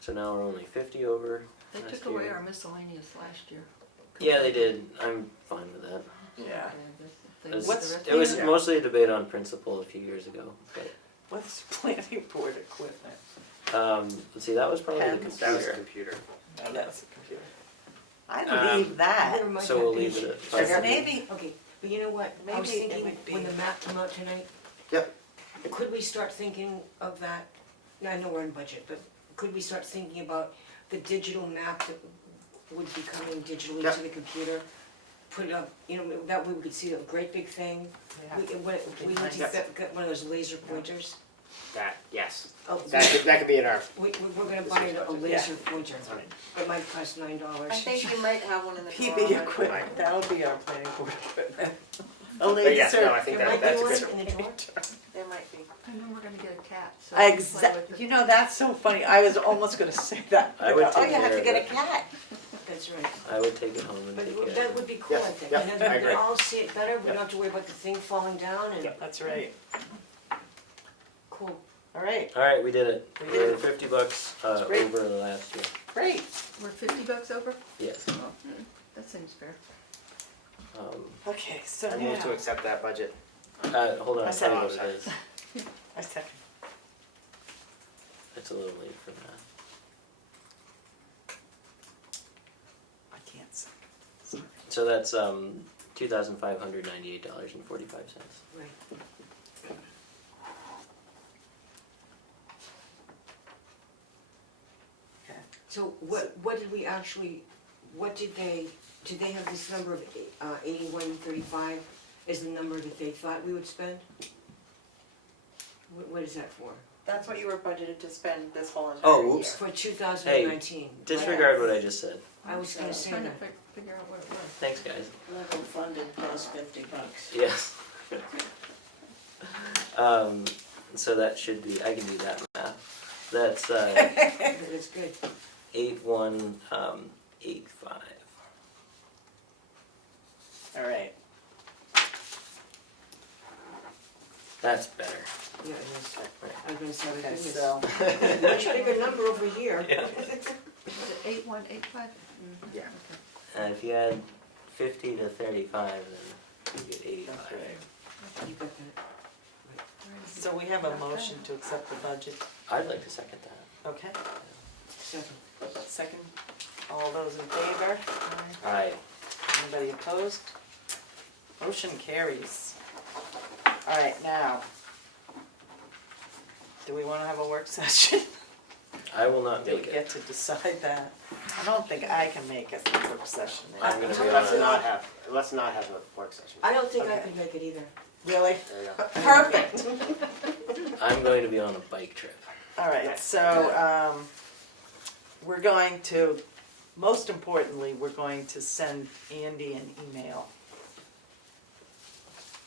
So now we're only 50 over. They last took away year. our miscellaneous last year. Yeah, they did. I'm fine with that. Yeah. It was mostly a debate on principle a few years ago. But What's planning board equipment? let's see, that was probably the Pens. That was computer. computer. Oh, that's a computer. I'd Um, leave that. Where might So that we'll be? leave it at Because 500. maybe, Okay, but you know what, I was Maybe it thinking, would be- when the map came out tonight, Yep. could we start thinking of that? Now, I know we're in budget, but could we start thinking about the digital map that would be coming digitally Yep. to the computer? Put it up, that way we could see a great big thing. Yeah. We need to get one of those laser pointers. That, yes. Oh, That could be in our, we're gonna buy a laser pointer. Alright. It might cost $9. I think you might have one in the drawer. PB but- equipment, that would be our planning board equipment. A but yes, no, I laser. think There might that's be a one good. in the drawer. There might be. And then we're gonna get a cat, so. we can play with it. You know, that's so funny. I was almost gonna say that. I would Oh, take you have care to of get a it. cat. That's right. I would take it home and take care But of that it. would be cool, I Yes, think. yep, And I then agree. we'd all see it better, we don't have to worry about the thing falling down and, That's right. cool. All right, All right, we did it. We We did were it. $50 That's great. over the last year. great. We're $50 over? Yes. That seems fair. Okay, so I move to now, accept that budget. Hold on, I I'll tell you what second. it is. I second. It's a little late for that. I can't second. Sorry. So that's $2,598.45. Right. Okay. So what did we actually, did they have this number of 8135 as the number that they thought we would spend? What is that for? That's what you were budgeted to spend this whole entire Oh, year. whoops. For 2019? Disregard what I just said. I was gonna say Trying to that. figure out what it was. Thanks, guys. Level funded plus $50. Yes. So that should be, I can do that math. That's That's good. 8185. All right. That's better. Yeah, it is. Right. I was gonna say, Okay, goodness. so, Much bigger number over here. Yeah. Is it 8185? yeah. If you add 50 to 35, then you get 85. That's right. You got that. So we have a motion to accept the budget. I'd like to second that. Okay, Second. second, all those in favor? Aye. Anybody opposed? Motion carries. All right, now, do we wanna have a work session? I will not Do we make it. get to decide that? I don't think I can make a work session. I'm gonna be Let's on not have, let's not have a work session. I don't think I Okay. can make it either. Really? There you go. Perfect. I'm going to be on a bike trip. All right, so, we're going to, most importantly, we're going to send Andy an email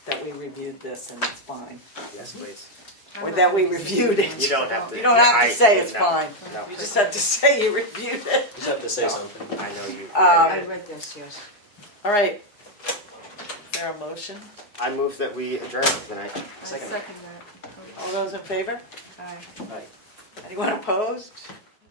that we reviewed this and it's fine, Yes, please. or that we reviewed it. You don't have to. You don't have to say it's no, fine, No, you just have to say you reviewed it. You just have to say something. I know you. I read this, yes. All right, is there a motion? I move that we adjourn tonight. I second that. All those in favor? Aye. Aye. Anyone opposed?